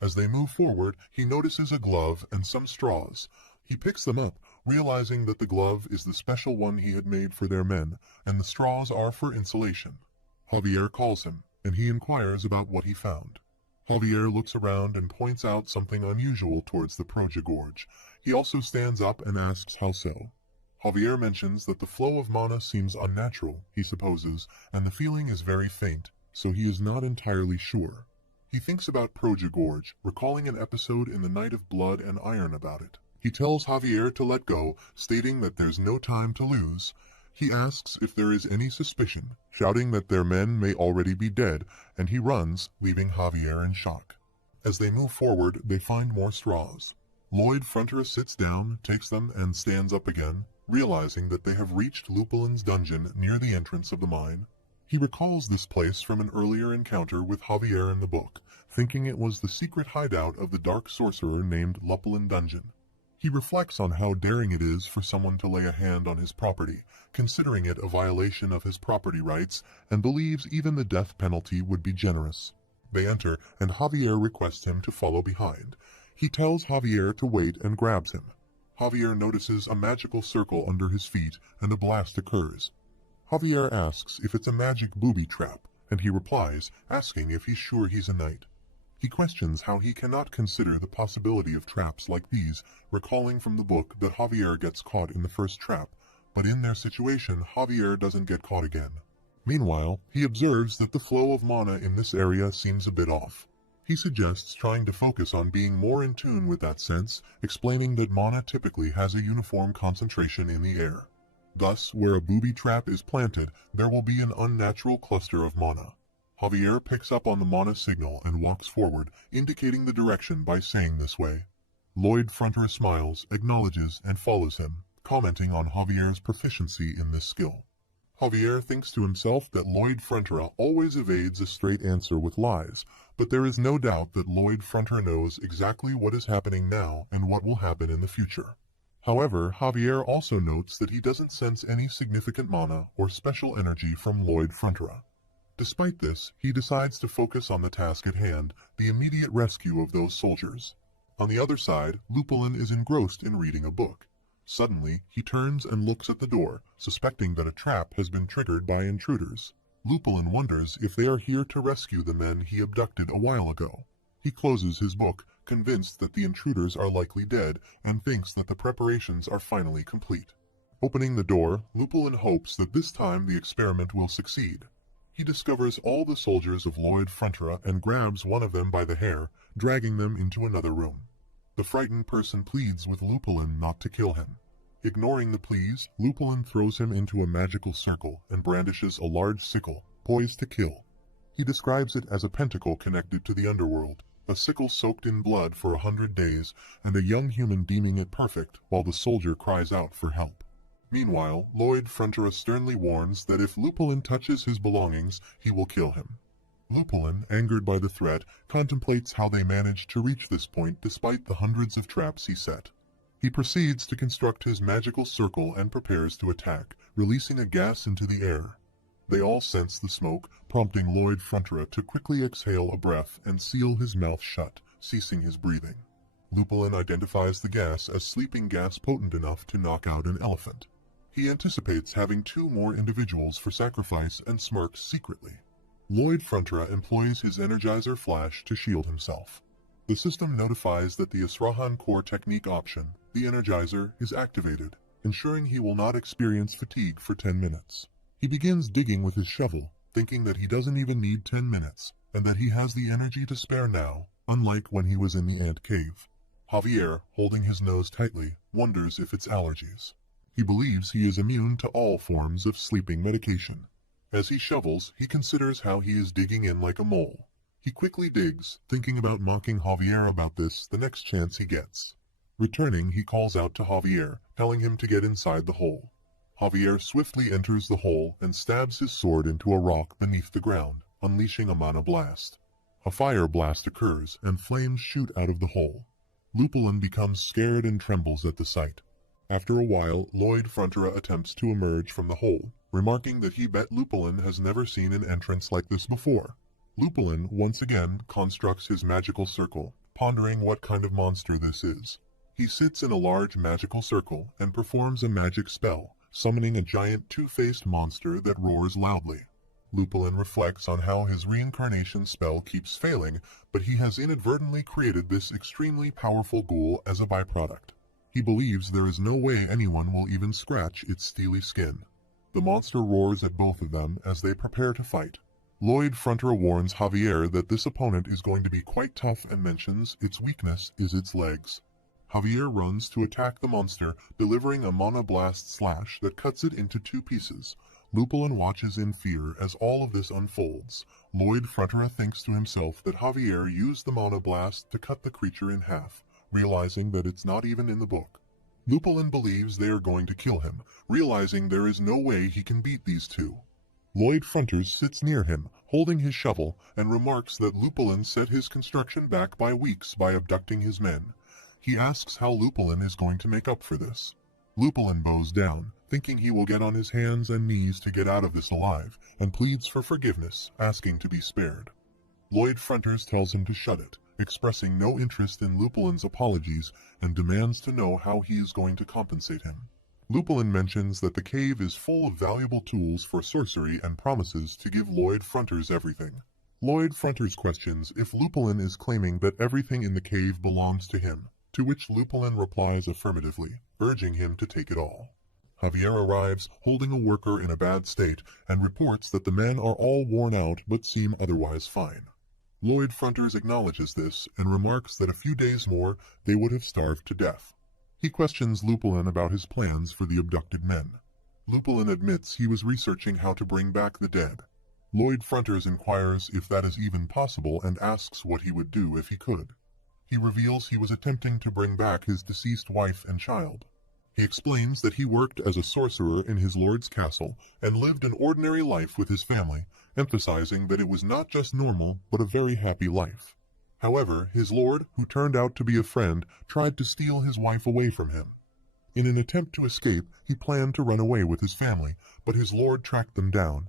As they move forward, he notices a glove and some straws. He picks them up, realizing that the glove is the special one he had made for their men, and the straws are for insulation. Javier calls him, and he inquires about what he found. Javier looks around and points out something unusual towards the Proja Gorge. He also stands up and asks how so. Javier mentions that the flow of mana seems unnatural, he supposes, and the feeling is very faint, so he is not entirely sure. He thinks about Proja Gorge, recalling an episode in the Night of Blood and Iron about it. He tells Javier to let go, stating that there's no time to lose. He asks if there is any suspicion, shouting that their men may already be dead, and he runs, leaving Javier in shock. As they move forward, they find more straws. Lloyd Frontera sits down, takes them, and stands up again, realizing that they have reached Lupulin's dungeon near the entrance of the mine. He recalls this place from an earlier encounter with Javier in the book, thinking it was the secret hideout of the dark sorcerer named Lupulin Dungeon. He reflects on how daring it is for someone to lay a hand on his property, considering it a violation of his property rights, and believes even the death penalty would be generous. They enter, and Javier requests him to follow behind. He tells Javier to wait and grabs him. Javier notices a magical circle under his feet and a blast occurs. Javier asks if it's a magic booby trap, and he replies, asking if he's sure he's a knight. He questions how he cannot consider the possibility of traps like these, recalling from the book that Javier gets caught in the first trap, but in their situation, Javier doesn't get caught again. Meanwhile, he observes that the flow of mana in this area seems a bit off. He suggests trying to focus on being more in tune with that sense, explaining that mana typically has a uniform concentration in the air. Thus, where a booby trap is planted, there will be an unnatural cluster of mana. Javier picks up on the mana signal and walks forward, indicating the direction by saying this way. Lloyd Frontera smiles, acknowledges, and follows him, commenting on Javier's proficiency in this skill. Javier thinks to himself that Lloyd Frontera always evades a straight answer with lies, but there is no doubt that Lloyd Frontera knows exactly what is happening now and what will happen in the future. However, Javier also notes that he doesn't sense any significant mana or special energy from Lloyd Frontera. Despite this, he decides to focus on the task at hand, the immediate rescue of those soldiers. On the other side, Lupulin is engrossed in reading a book. Suddenly, he turns and looks at the door, suspecting that a trap has been triggered by intruders. Lupulin wonders if they are here to rescue the men he abducted a while ago. He closes his book, convinced that the intruders are likely dead, and thinks that the preparations are finally complete. Opening the door, Lupulin hopes that this time the experiment will succeed. He discovers all the soldiers of Lloyd Frontera and grabs one of them by the hair, dragging them into another room. The frightened person pleads with Lupulin not to kill him. Ignoring the pleas, Lupulin throws him into a magical circle and brandishes a large sickle, poised to kill. He describes it as a pentacle connected to the underworld, a sickle soaked in blood for 100 days, and a young human deeming it perfect while the soldier cries out for help. Meanwhile, Lloyd Frontera sternly warns that if Lupulin touches his belongings, he will kill him. Lupulin, angered by the threat, contemplates how they managed to reach this point despite the hundreds of traps he set. He proceeds to construct his magical circle and prepares to attack, releasing a gas into the air. They all sense the smoke, prompting Lloyd Frontera to quickly exhale a breath and seal his mouth shut, ceasing his breathing. Lupulin identifies the gas as sleeping gas potent enough to knock out an elephant. He anticipates having 2 more individuals for sacrifice and smirks secretly. Lloyd Frontera employs his Energizer Flash to shield himself. The system notifies that the Asrahan Core technique option, the Energizer, is activated, ensuring he will not experience fatigue for 10 minutes. He begins digging with his shovel, thinking that he doesn't even need 10 minutes, and that he has the energy to spare now, unlike when he was in the ant cave. Javier, holding his nose tightly, wonders if it's allergies. He believes he is immune to all forms of sleeping medication. As he shovels, he considers how he is digging in like a mole. He quickly digs, thinking about mocking Javier about this the next chance he gets. Returning, he calls out to Javier, telling him to get inside the hole. Javier swiftly enters the hole and stabs his sword into a rock beneath the ground, unleashing a mana blast. A fire blast occurs, and flames shoot out of the hole. Lupulin becomes scared and trembles at the sight. After a while, Lloyd Frontera attempts to emerge from the hole, remarking that he bet Lupulin has never seen an entrance like this before. Lupulin once again constructs his magical circle, pondering what kind of monster this is. He sits in a large magical circle and performs a magic spell, summoning a giant 2-faced monster that roars loudly. Lupulin reflects on how his reincarnation spell keeps failing, but he has inadvertently created this extremely powerful ghoul as a byproduct. He believes there is no way anyone will even scratch its steely skin. The monster roars at both of them as they prepare to fight. Lloyd Frontera warns Javier that this opponent is going to be quite tough and mentions its weakness is its legs. Javier runs to attack the monster, delivering a mana blast slash that cuts it into 2 pieces. Lupulin watches in fear as all of this unfolds. Lloyd Frontera thinks to himself that Javier used the mana blast to cut the creature in half, realizing that it's not even in the book. Lupulin believes they are going to kill him, realizing there is no way he can beat these 2. Lloyd Frontera sits near him, holding his shovel, and remarks that Lupulin set his construction back by weeks by abducting his men. He asks how Lupulin is going to make up for this. Lupulin bows down, thinking he will get on his hands and knees to get out of this alive, and pleads for forgiveness, asking to be spared. Lloyd Frontera tells him to shut it, expressing no interest in Lupulin's apologies and demands to know how he is going to compensate him. Lupulin mentions that the cave is full of valuable tools for sorcery and promises to give Lloyd Fronters everything. Lloyd Fronters questions if Lupulin is claiming that everything in the cave belongs to him, to which Lupulin replies affirmatively, urging him to take it all. Javier arrives holding a worker in a bad state and reports that the men are all worn out but seem otherwise fine. Lloyd Fronters acknowledges this and remarks that a few days more they would have starved to death. He questions Lupulin about his plans for the abducted men. Lupulin admits he was researching how to bring back the dead. Lloyd Fronters inquires if that is even possible and asks what he would do if he could. He reveals he was attempting to bring back his deceased wife and child. He explains that he worked as a sorcerer in his lord's castle and lived an ordinary life with his family, emphasizing that it was not just normal but a very happy life. However, his lord, who turned out to be a friend, tried to steal his wife away from him. In an attempt to escape, he planned to run away with his family, but his lord tracked them down.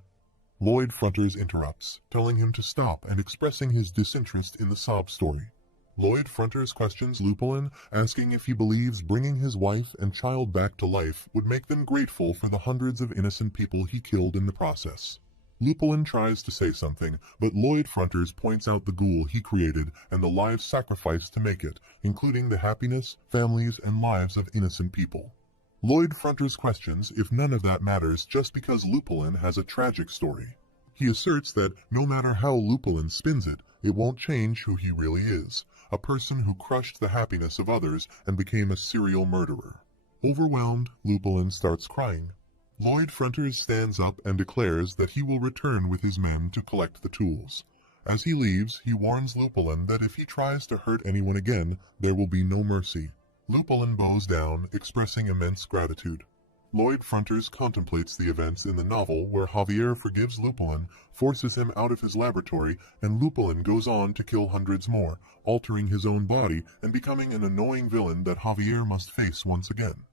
Lloyd Fronters interrupts, telling him to stop and expressing his disinterest in the sob story. Lloyd Fronters questions Lupulin, asking if he believes bringing his wife and child back to life would make them grateful for the hundreds of innocent people he killed in the process. Lupulin tries to say something, but Lloyd Fronters points out the ghoul he created and the lives sacrificed to make it, including the happiness, families, and lives of innocent people. Lloyd Fronters questions if none of that matters just because Lupulin has a tragic story. He asserts that no matter how Lupulin spins it, it won't change who he really is, a person who crushed the happiness of others and became a serial murderer. Overwhelmed, Lupulin starts crying. Lloyd Fronters stands up and declares that he will return with his men to collect the tools. As he leaves, he warns Lupulin that if he tries to hurt anyone again, there will be no mercy. Lupulin bows down, expressing immense gratitude. Lloyd Fronters contemplates the events in the novel where Javier forgives Lupulin, forces him out of his laboratory, and Lupulin goes on to kill hundreds more, altering his own body and becoming an annoying villain that Javier must face once again.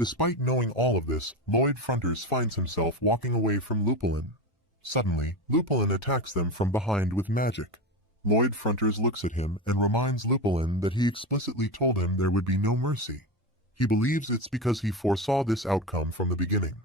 Despite knowing all of this, Lloyd Fronters finds himself walking away from Lupulin. Suddenly, Lupulin attacks them from behind with magic. Lloyd Fronters looks at him and reminds Lupulin that he explicitly told him there would be no mercy. He believes it's because he foresaw this outcome from the beginning.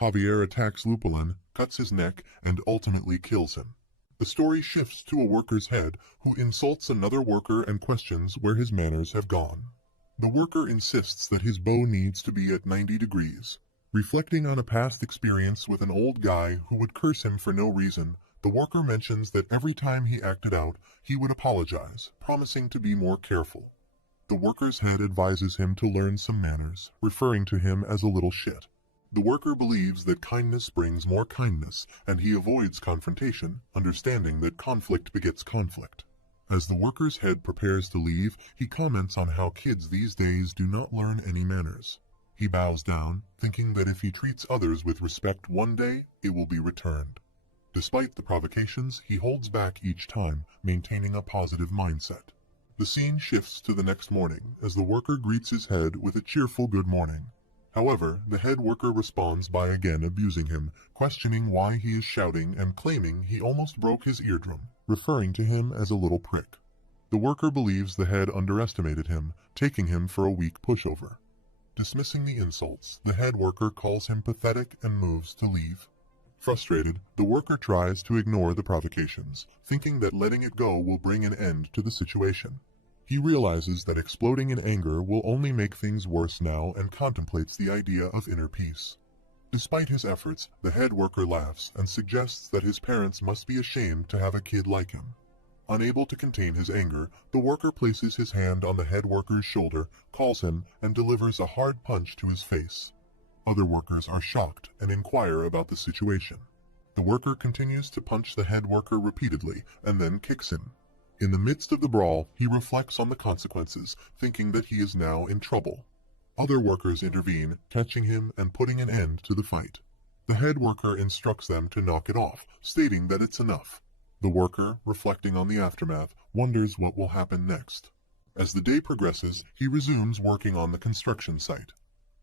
Javier attacks Lupulin, cuts his neck, and ultimately kills him. The story shifts to a worker's head who insults another worker and questions where his manners have gone. The worker insists that his bow needs to be at 90 degrees. Reflecting on a past experience with an old guy who would curse him for no reason, the worker mentions that every time he acted out, he would apologize, promising to be more careful. The worker's head advises him to learn some manners, referring to him as a little shit. The worker believes that kindness brings more kindness, and he avoids confrontation, understanding that conflict begets conflict. As the worker's head prepares to leave, he comments on how kids these days do not learn any manners. He bows down, thinking that if he treats others with respect one day, it will be returned. Despite the provocations, he holds back each time, maintaining a positive mindset. The scene shifts to the next morning as the worker greets his head with a cheerful good morning. However, the head worker responds by again abusing him, questioning why he is shouting and claiming he almost broke his eardrum, referring to him as a little prick. The worker believes the head underestimated him, taking him for a weak pushover. Dismissing the insults, the head worker calls him pathetic and moves to leave. Frustrated, the worker tries to ignore the provocations, thinking that letting it go will bring an end to the situation. He realizes that exploding in anger will only make things worse now and contemplates the idea of inner peace. Despite his efforts, the head worker laughs and suggests that his parents must be ashamed to have a kid like him. Unable to contain his anger, the worker places his hand on the head worker's shoulder, calls him, and delivers a hard punch to his face. Other workers are shocked and inquire about the situation. The worker continues to punch the head worker repeatedly and then kicks him. In the midst of the brawl, he reflects on the consequences, thinking that he is now in trouble. Other workers intervene, catching him and putting an end to the fight. The head worker instructs them to knock it off, stating that it's enough. The worker, reflecting on the aftermath, wonders what will happen next. As the day progresses, he resumes working on the construction site.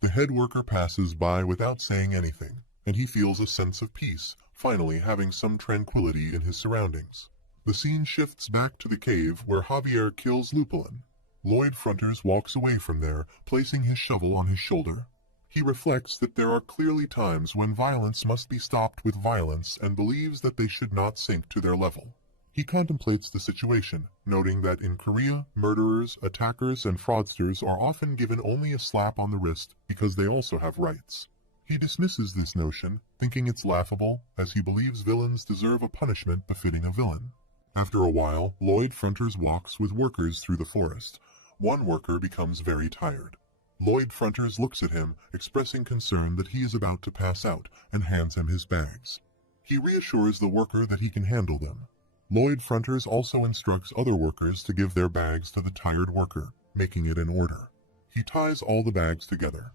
The head worker passes by without saying anything, and he feels a sense of peace, finally having some tranquility in his surroundings. The scene shifts back to the cave where Javier kills Lupulin. Lloyd Fronters walks away from there, placing his shovel on his shoulder. He reflects that there are clearly times when violence must be stopped with violence and believes that they should not sink to their level. He contemplates the situation, noting that in Korea, murderers, attackers, and fraudsters are often given only a slap on the wrist because they also have rights. He dismisses this notion, thinking it's laughable, as he believes villains deserve a punishment befitting a villain. After a while, Lloyd Fronters walks with workers through the forest. One worker becomes very tired. Lloyd Fronters looks at him, expressing concern that he is about to pass out, and hands him his bags. He reassures the worker that he can handle them. Lloyd Fronters also instructs other workers to give their bags to the tired worker, making it in order. He ties all the bags together.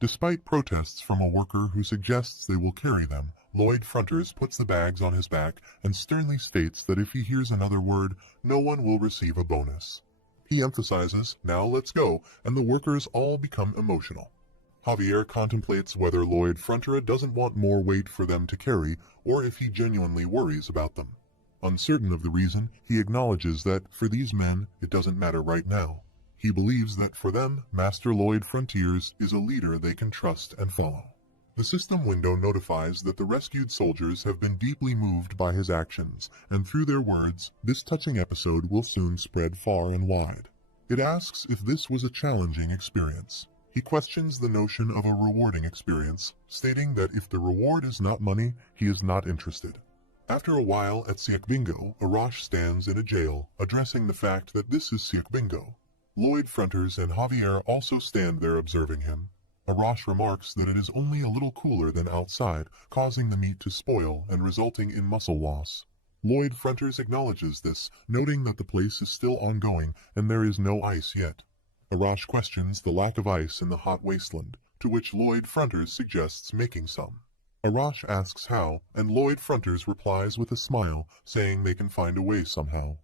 Despite protests from a worker who suggests they will carry them, Lloyd Fronters puts the bags on his back and sternly states that if he hears another word, no one will receive a bonus. He emphasizes, "Now let's go," and the workers all become emotional. Javier contemplates whether Lloyd Frontera doesn't want more weight for them to carry, or if he genuinely worries about them. Uncertain of the reason, he acknowledges that, for these men, it doesn't matter right now. He believes that for them, Master Lloyd Fronters is a leader they can trust and follow. The system window notifies that the rescued soldiers have been deeply moved by his actions, and through their words, this touching episode will soon spread far and wide. It asks if this was a challenging experience. He questions the notion of a rewarding experience, stating that if the reward is not money, he is not interested. After a while at Siakbingo, Arash stands in a jail, addressing the fact that this is Siakbingo. Lloyd Fronters and Javier also stand there observing him. Arash remarks that it is only a little cooler than outside, causing the meat to spoil and resulting in muscle loss. Lloyd Fronters acknowledges this, noting that the place is still ongoing and there is no ice yet. Arash questions the lack of ice in the hot wasteland, to which Lloyd Fronters suggests making some. Arash asks how, and Lloyd Fronters replies with a smile, saying they can find a way somehow.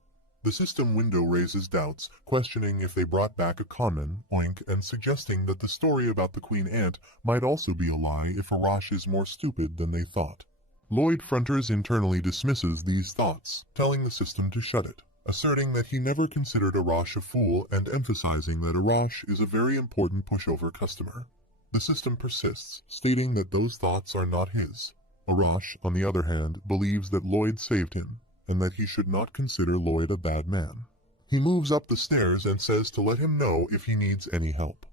The system window raises doubts, questioning if they brought back a conman, Oink, and suggesting that the story about the Queen Ant might also be a lie if Arash is more stupid than they thought. Lloyd Fronters internally dismisses these thoughts, telling the system to shut it, asserting that he never considered Arash a fool and emphasizing that Arash is a very important pushover customer. The system persists, stating that those thoughts are not his. Arash, on the other hand, believes that Lloyd saved him, and that he should not consider Lloyd a bad man. He moves up the stairs and says to let him know if he needs any help.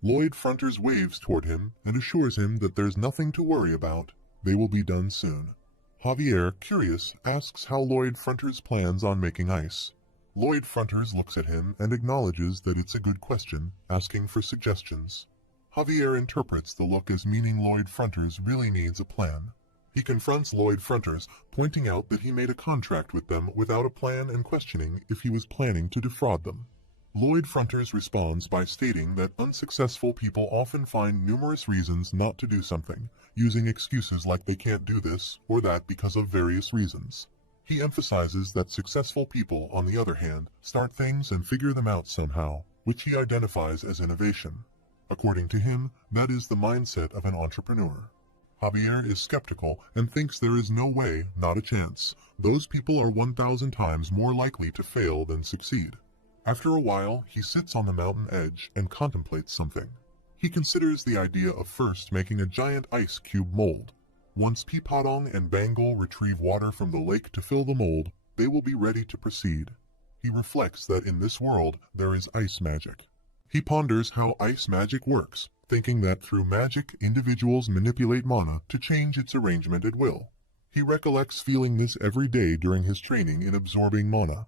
Lloyd Fronters waves toward him and assures him that there's nothing to worry about. They will be done soon. Javier, curious, asks how Lloyd Fronters plans on making ice. Lloyd Fronters looks at him and acknowledges that it's a good question, asking for suggestions. Javier interprets the look as meaning Lloyd Fronters really needs a plan. He confronts Lloyd Fronters, pointing out that he made a contract with them without a plan and questioning if he was planning to defraud them. Lloyd Fronters responds by stating that unsuccessful people often find numerous reasons not to do something, using excuses like they can't do this or that because of various reasons. He emphasizes that successful people, on the other hand, start things and figure them out somehow, which he identifies as innovation. According to him, that is the mindset of an entrepreneur. Javier is skeptical and thinks there is no way, not a chance. Those people are 1,000 times more likely to fail than succeed. After a while, he sits on the mountain edge and contemplates something. He considers the idea of first making a giant ice cube mold. Once Peepodong and Bangle retrieve water from the lake to fill the mold, they will be ready to proceed. He reflects that in this world there is ice magic. He ponders how ice magic works, thinking that through magic individuals manipulate mana to change its arrangement at will. He recollects feeling this every day during his training in absorbing mana.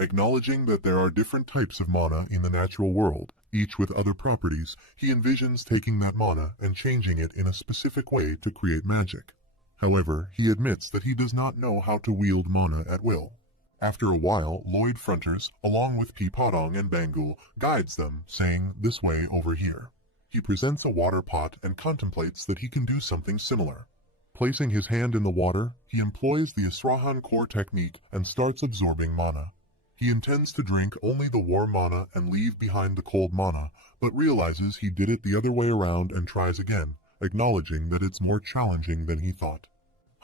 Acknowledging that there are different types of mana in the natural world, each with other properties, he envisions taking that mana and changing it in a specific way to create magic. However, he admits that he does not know how to wield mana at will. After a while, Lloyd Fronters, along with Peepodong and Bangle, guides them, saying, "This way over here." He presents a water pot and contemplates that he can do something similar. Placing his hand in the water, he employs the Asrahan core technique and starts absorbing mana. He intends to drink only the warm mana and leave behind the cold mana, but realizes he did it the other way around and tries again, acknowledging that it's more challenging than he thought.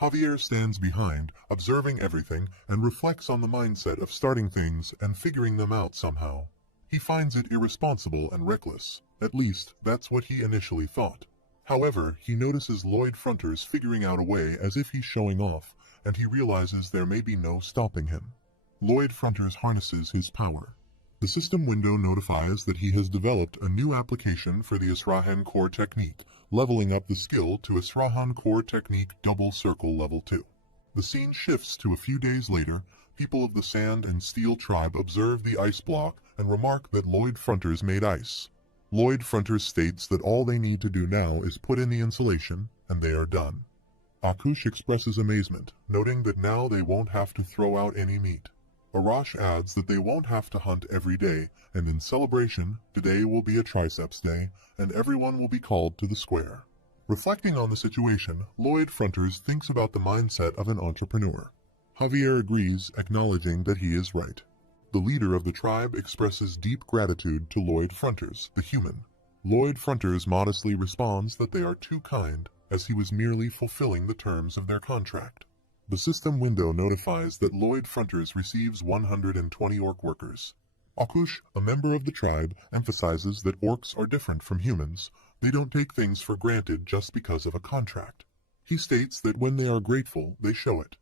Javier stands behind, observing everything, and reflects on the mindset of starting things and figuring them out somehow. He finds it irresponsible and reckless. At least, that's what he initially thought. However, he notices Lloyd Fronters figuring out a way as if he's showing off, and he realizes there may be no stopping him. Lloyd Fronters harnesses his power. The system window notifies that he has developed a new application for the Israhan core technique, leveling up the skill to Israhan core technique double circle level 2. The scene shifts to a few days later. People of the Sand and Steel tribe observe the ice block and remark that Lloyd Fronters made ice. Lloyd Fronters states that all they need to do now is put in the insulation, and they are done. Akush expresses amazement, noting that now they won't have to throw out any meat. Arash adds that they won't have to hunt every day, and in celebration, today will be a triceps day, and everyone will be called to the square. Reflecting on the situation, Lloyd Fronters thinks about the mindset of an entrepreneur. Javier agrees, acknowledging that he is right. The leader of the tribe expresses deep gratitude to Lloyd Fronters, the human. Lloyd Fronters modestly responds that they are too kind, as he was merely fulfilling the terms of their contract. The system window notifies that Lloyd Fronters receives 120 orc workers. Akush, a member of the tribe, emphasizes that orcs are different from humans. They don't take things for granted just because of a contract. He states that when they are grateful, they show it.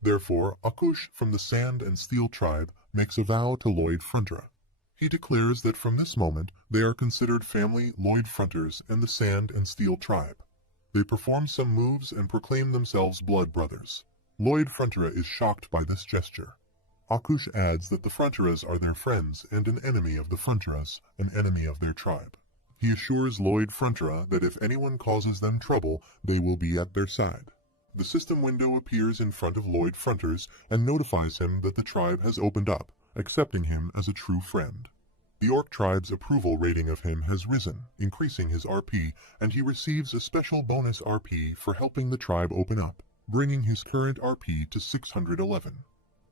Therefore, Akush from the Sand and Steel tribe makes a vow to Lloyd Frontera. He declares that from this moment, they are considered family Lloyd Fronters and the Sand and Steel tribe. They perform some moves and proclaim themselves blood brothers. Lloyd Frontera is shocked by this gesture. Akush adds that the Fronteras are their friends and an enemy of the Fronteras, an enemy of their tribe. He assures Lloyd Frontera that if anyone causes them trouble, they will be at their side. The system window appears in front of Lloyd Fronters and notifies him that the tribe has opened up, accepting him as a true friend. The Orc tribe's approval rating of him has risen, increasing his RP, and he receives a special bonus RP for helping the tribe open up, bringing his current RP to 611.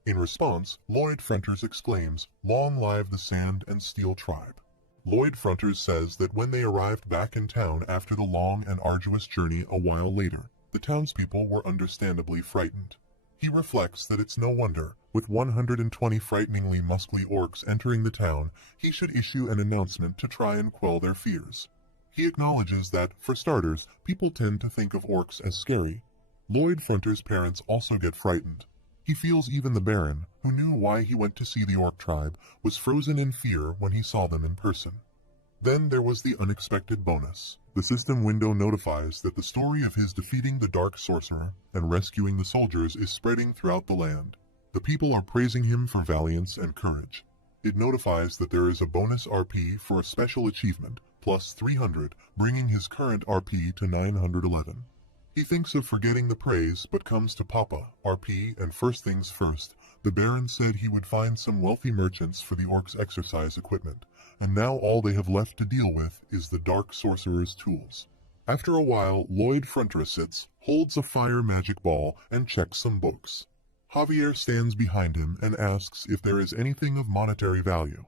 In response, Lloyd Fronters exclaims, "Long live the Sand and Steel tribe." Lloyd Fronters says that when they arrived back in town after the long and arduous journey a while later, the townspeople were understandably frightened. He reflects that it's no wonder, with 120 frighteningly muscly orcs entering the town, he should issue an announcement to try and quell their fears. He acknowledges that, for starters, people tend to think of orcs as scary. Lloyd Fronters' parents also get frightened. He feels even the Baron, who knew why he went to see the orc tribe, was frozen in fear when he saw them in person. Then there was the unexpected bonus. The system window notifies that the story of his defeating the Dark Sorcerer and rescuing the soldiers is spreading throughout the land. The people are praising him for valiance and courage. It notifies that there is a bonus RP for a special achievement, plus 300, bringing his current RP to 911. He thinks of forgetting the praise, but comes to Papa, RP, and first things first, the Baron said he would find some wealthy merchants for the orcs' exercise equipment, and now all they have left to deal with is the Dark Sorcerer's tools. After a while, Lloyd Frontera sits, holds a fire magic ball, and checks some books. Javier stands behind him and asks if there is anything of monetary value.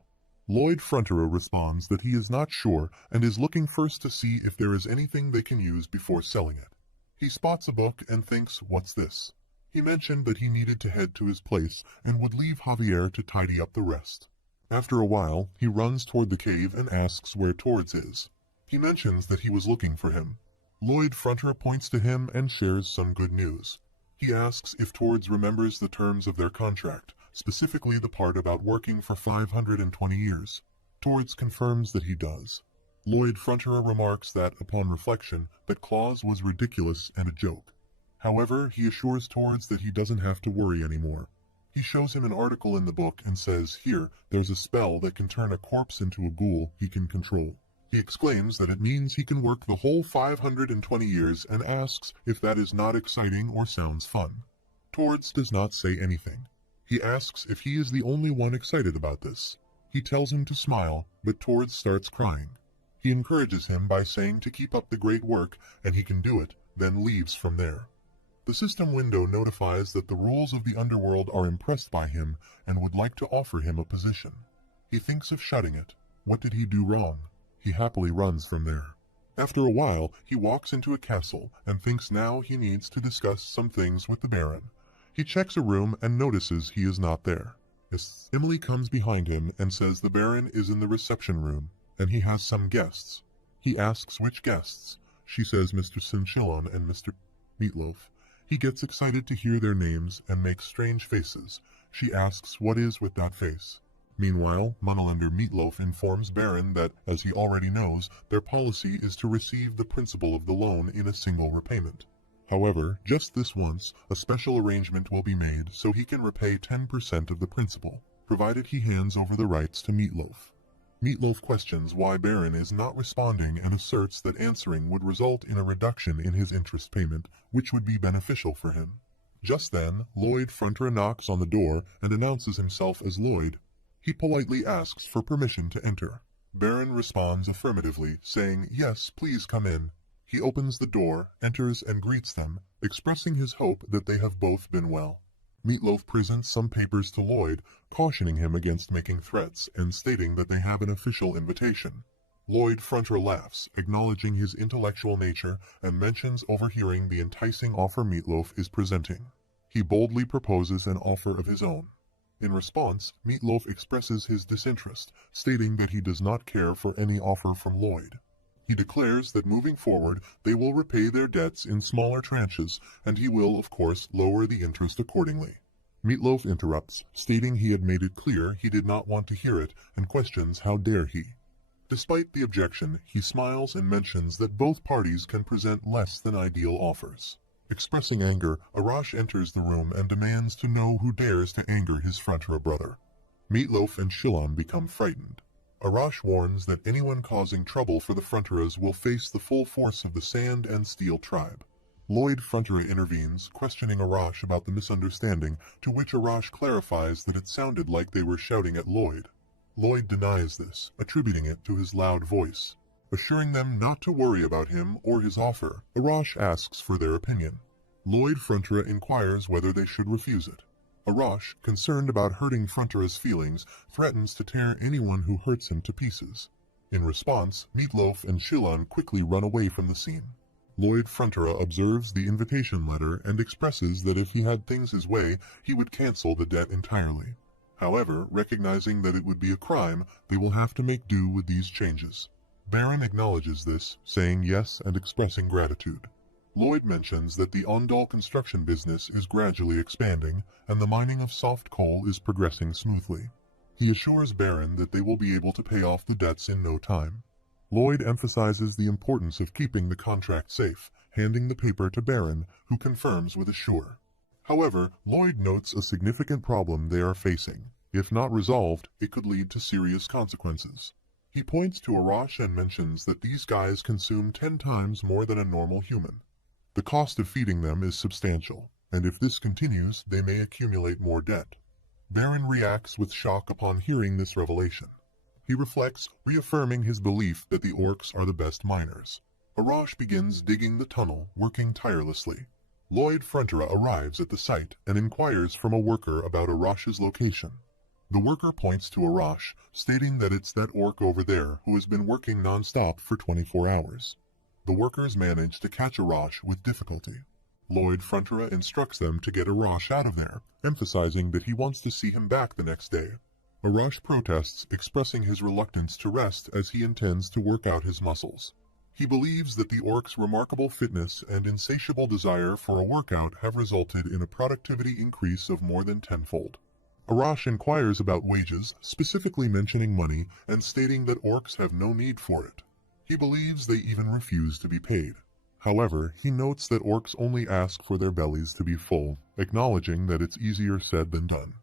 Lloyd Frontera responds that he is not sure and is looking first to see if there is anything they can use before selling it. He spots a book and thinks, "What's this?" He mentioned that he needed to head to his place and would leave Javier to tidy up the rest. After a while, he runs toward the cave and asks where Tords is. He mentions that he was looking for him. Lloyd Frontera points to him and shares some good news. He asks if Tords remembers the terms of their contract, specifically the part about working for 520 years. Tords confirms that he does. Lloyd Frontera remarks that, upon reflection, that clause was ridiculous and a joke. However, he assures Tords that he doesn't have to worry anymore. He shows him an article in the book and says, "Here, there's a spell that can turn a corpse into a ghoul he can control." He exclaims that it means he can work the whole 520 years and asks if that is not exciting or sounds fun. Tords does not say anything. He asks if he is the only one excited about this. He tells him to smile, but Tords starts crying. He encourages him by saying to keep up the great work, and he can do it, then leaves from there. The system window notifies that the rules of the underworld are impressed by him and would like to offer him a position. He thinks of shutting it. What did he do wrong? He happily runs from there. After a while, he walks into a castle and thinks now he needs to discuss some things with the Baron. He checks a room and notices he is not there. Emily comes behind him and says the Baron is in the reception room and he has some guests. He asks which guests. She says Mr. Sinchillon and Mr. Meatloaf. He gets excited to hear their names and makes strange faces. She asks what is with that face. Meanwhile, moneylender Meatloaf informs Baron that, as he already knows, their policy is to receive the principal of the loan in a single repayment. However, just this once, a special arrangement will be made so he can repay 10% of the principal, provided he hands over the rights to Meatloaf. Meatloaf questions why Baron is not responding and asserts that answering would result in a reduction in his interest payment, which would be beneficial for him. Just then, Lloyd Frontera knocks on the door and announces himself as Lloyd. He politely asks for permission to enter. Baron responds affirmatively, saying, "Yes, please come in." He opens the door, enters and greets them, expressing his hope that they have both been well. Meatloaf presents some papers to Lloyd, cautioning him against making threats and stating that they have an official invitation. Lloyd Frontera laughs, acknowledging his intellectual nature, and mentions overhearing the enticing offer Meatloaf is presenting. He boldly proposes an offer of his own. In response, Meatloaf expresses his disinterest, stating that he does not care for any offer from Lloyd. He declares that moving forward, they will repay their debts in smaller tranches, and he will, of course, lower the interest accordingly. Meatloaf interrupts, stating he had made it clear he did not want to hear it, and questions how dare he. Despite the objection, he smiles and mentions that both parties can present less than ideal offers. Expressing anger, Arash enters the room and demands to know who dares to anger his Frontera brother. Meatloaf and Shillam become frightened. Arash warns that anyone causing trouble for the Fronteras will face the full force of the Sand and Steel tribe. Lloyd Frontera intervenes, questioning Arash about the misunderstanding, to which Arash clarifies that it sounded like they were shouting at Lloyd. Lloyd denies this, attributing it to his loud voice. Assuring them not to worry about him or his offer, Arash asks for their opinion. Lloyd Frontera inquires whether they should refuse it. Arash, concerned about hurting Frontera's feelings, threatens to tear anyone who hurts him to pieces. In response, Meatloaf and Shillan quickly run away from the scene. Lloyd Frontera observes the invitation letter and expresses that if he had things his way, he would cancel the debt entirely. However, recognizing that it would be a crime, they will have to make do with these changes. Baron acknowledges this, saying yes and expressing gratitude. Lloyd mentions that the Ondal construction business is gradually expanding, and the mining of soft coal is progressing smoothly. He assures Baron that they will be able to pay off the debts in no time. Lloyd emphasizes the importance of keeping the contract safe, handing the paper to Baron, who confirms with a sure. However, Lloyd notes a significant problem they are facing. If not resolved, it could lead to serious consequences. He points to Arash and mentions that these guys consume 10 times more than a normal human. The cost of feeding them is substantial, and if this continues, they may accumulate more debt. Baron reacts with shock upon hearing this revelation. He reflects, reaffirming his belief that the orcs are the best miners. Arash begins digging the tunnel, working tirelessly. Lloyd Frontera arrives at the site and inquires from a worker about Arash's location. The worker points to Arash, stating that it's that orc over there who has been working non-stop for 24 hours. The workers manage to catch Arash with difficulty. Lloyd Frontera instructs them to get Arash out of there, emphasizing that he wants to see him back the next day. Arash protests, expressing his reluctance to rest as he intends to work out his muscles. He believes that the orc's remarkable fitness and insatiable desire for a workout have resulted in a productivity increase of more than tenfold. Arash inquires about wages, specifically mentioning money and stating that orcs have no need for it. He believes they even refuse to be paid. However, he notes that orcs only ask for their bellies to be full, acknowledging that it's easier said than done.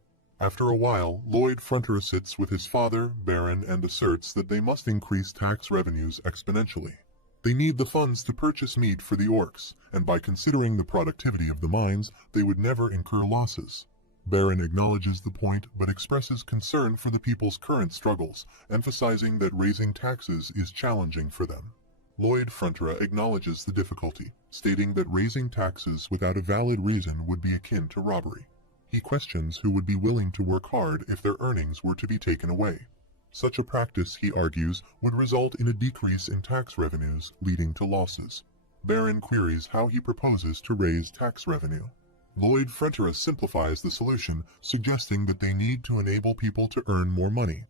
After a while, Lloyd Frontera sits with his father, Baron, and asserts that they must increase tax revenues exponentially. They need the funds to purchase meat for the orcs, and by considering the productivity of the mines, they would never incur losses. Baron acknowledges the point but expresses concern for the people's current struggles, emphasizing that raising taxes is challenging for them. Lloyd Frontera acknowledges the difficulty, stating that raising taxes without a valid reason would be akin to robbery. He questions who would be willing to work hard if their earnings were to be taken away. Such a practice, he argues, would result in a decrease in tax revenues, leading to losses. Baron queries how he proposes to raise tax revenue. Lloyd Frontera simplifies the solution, suggesting that they need to enable people to earn more money,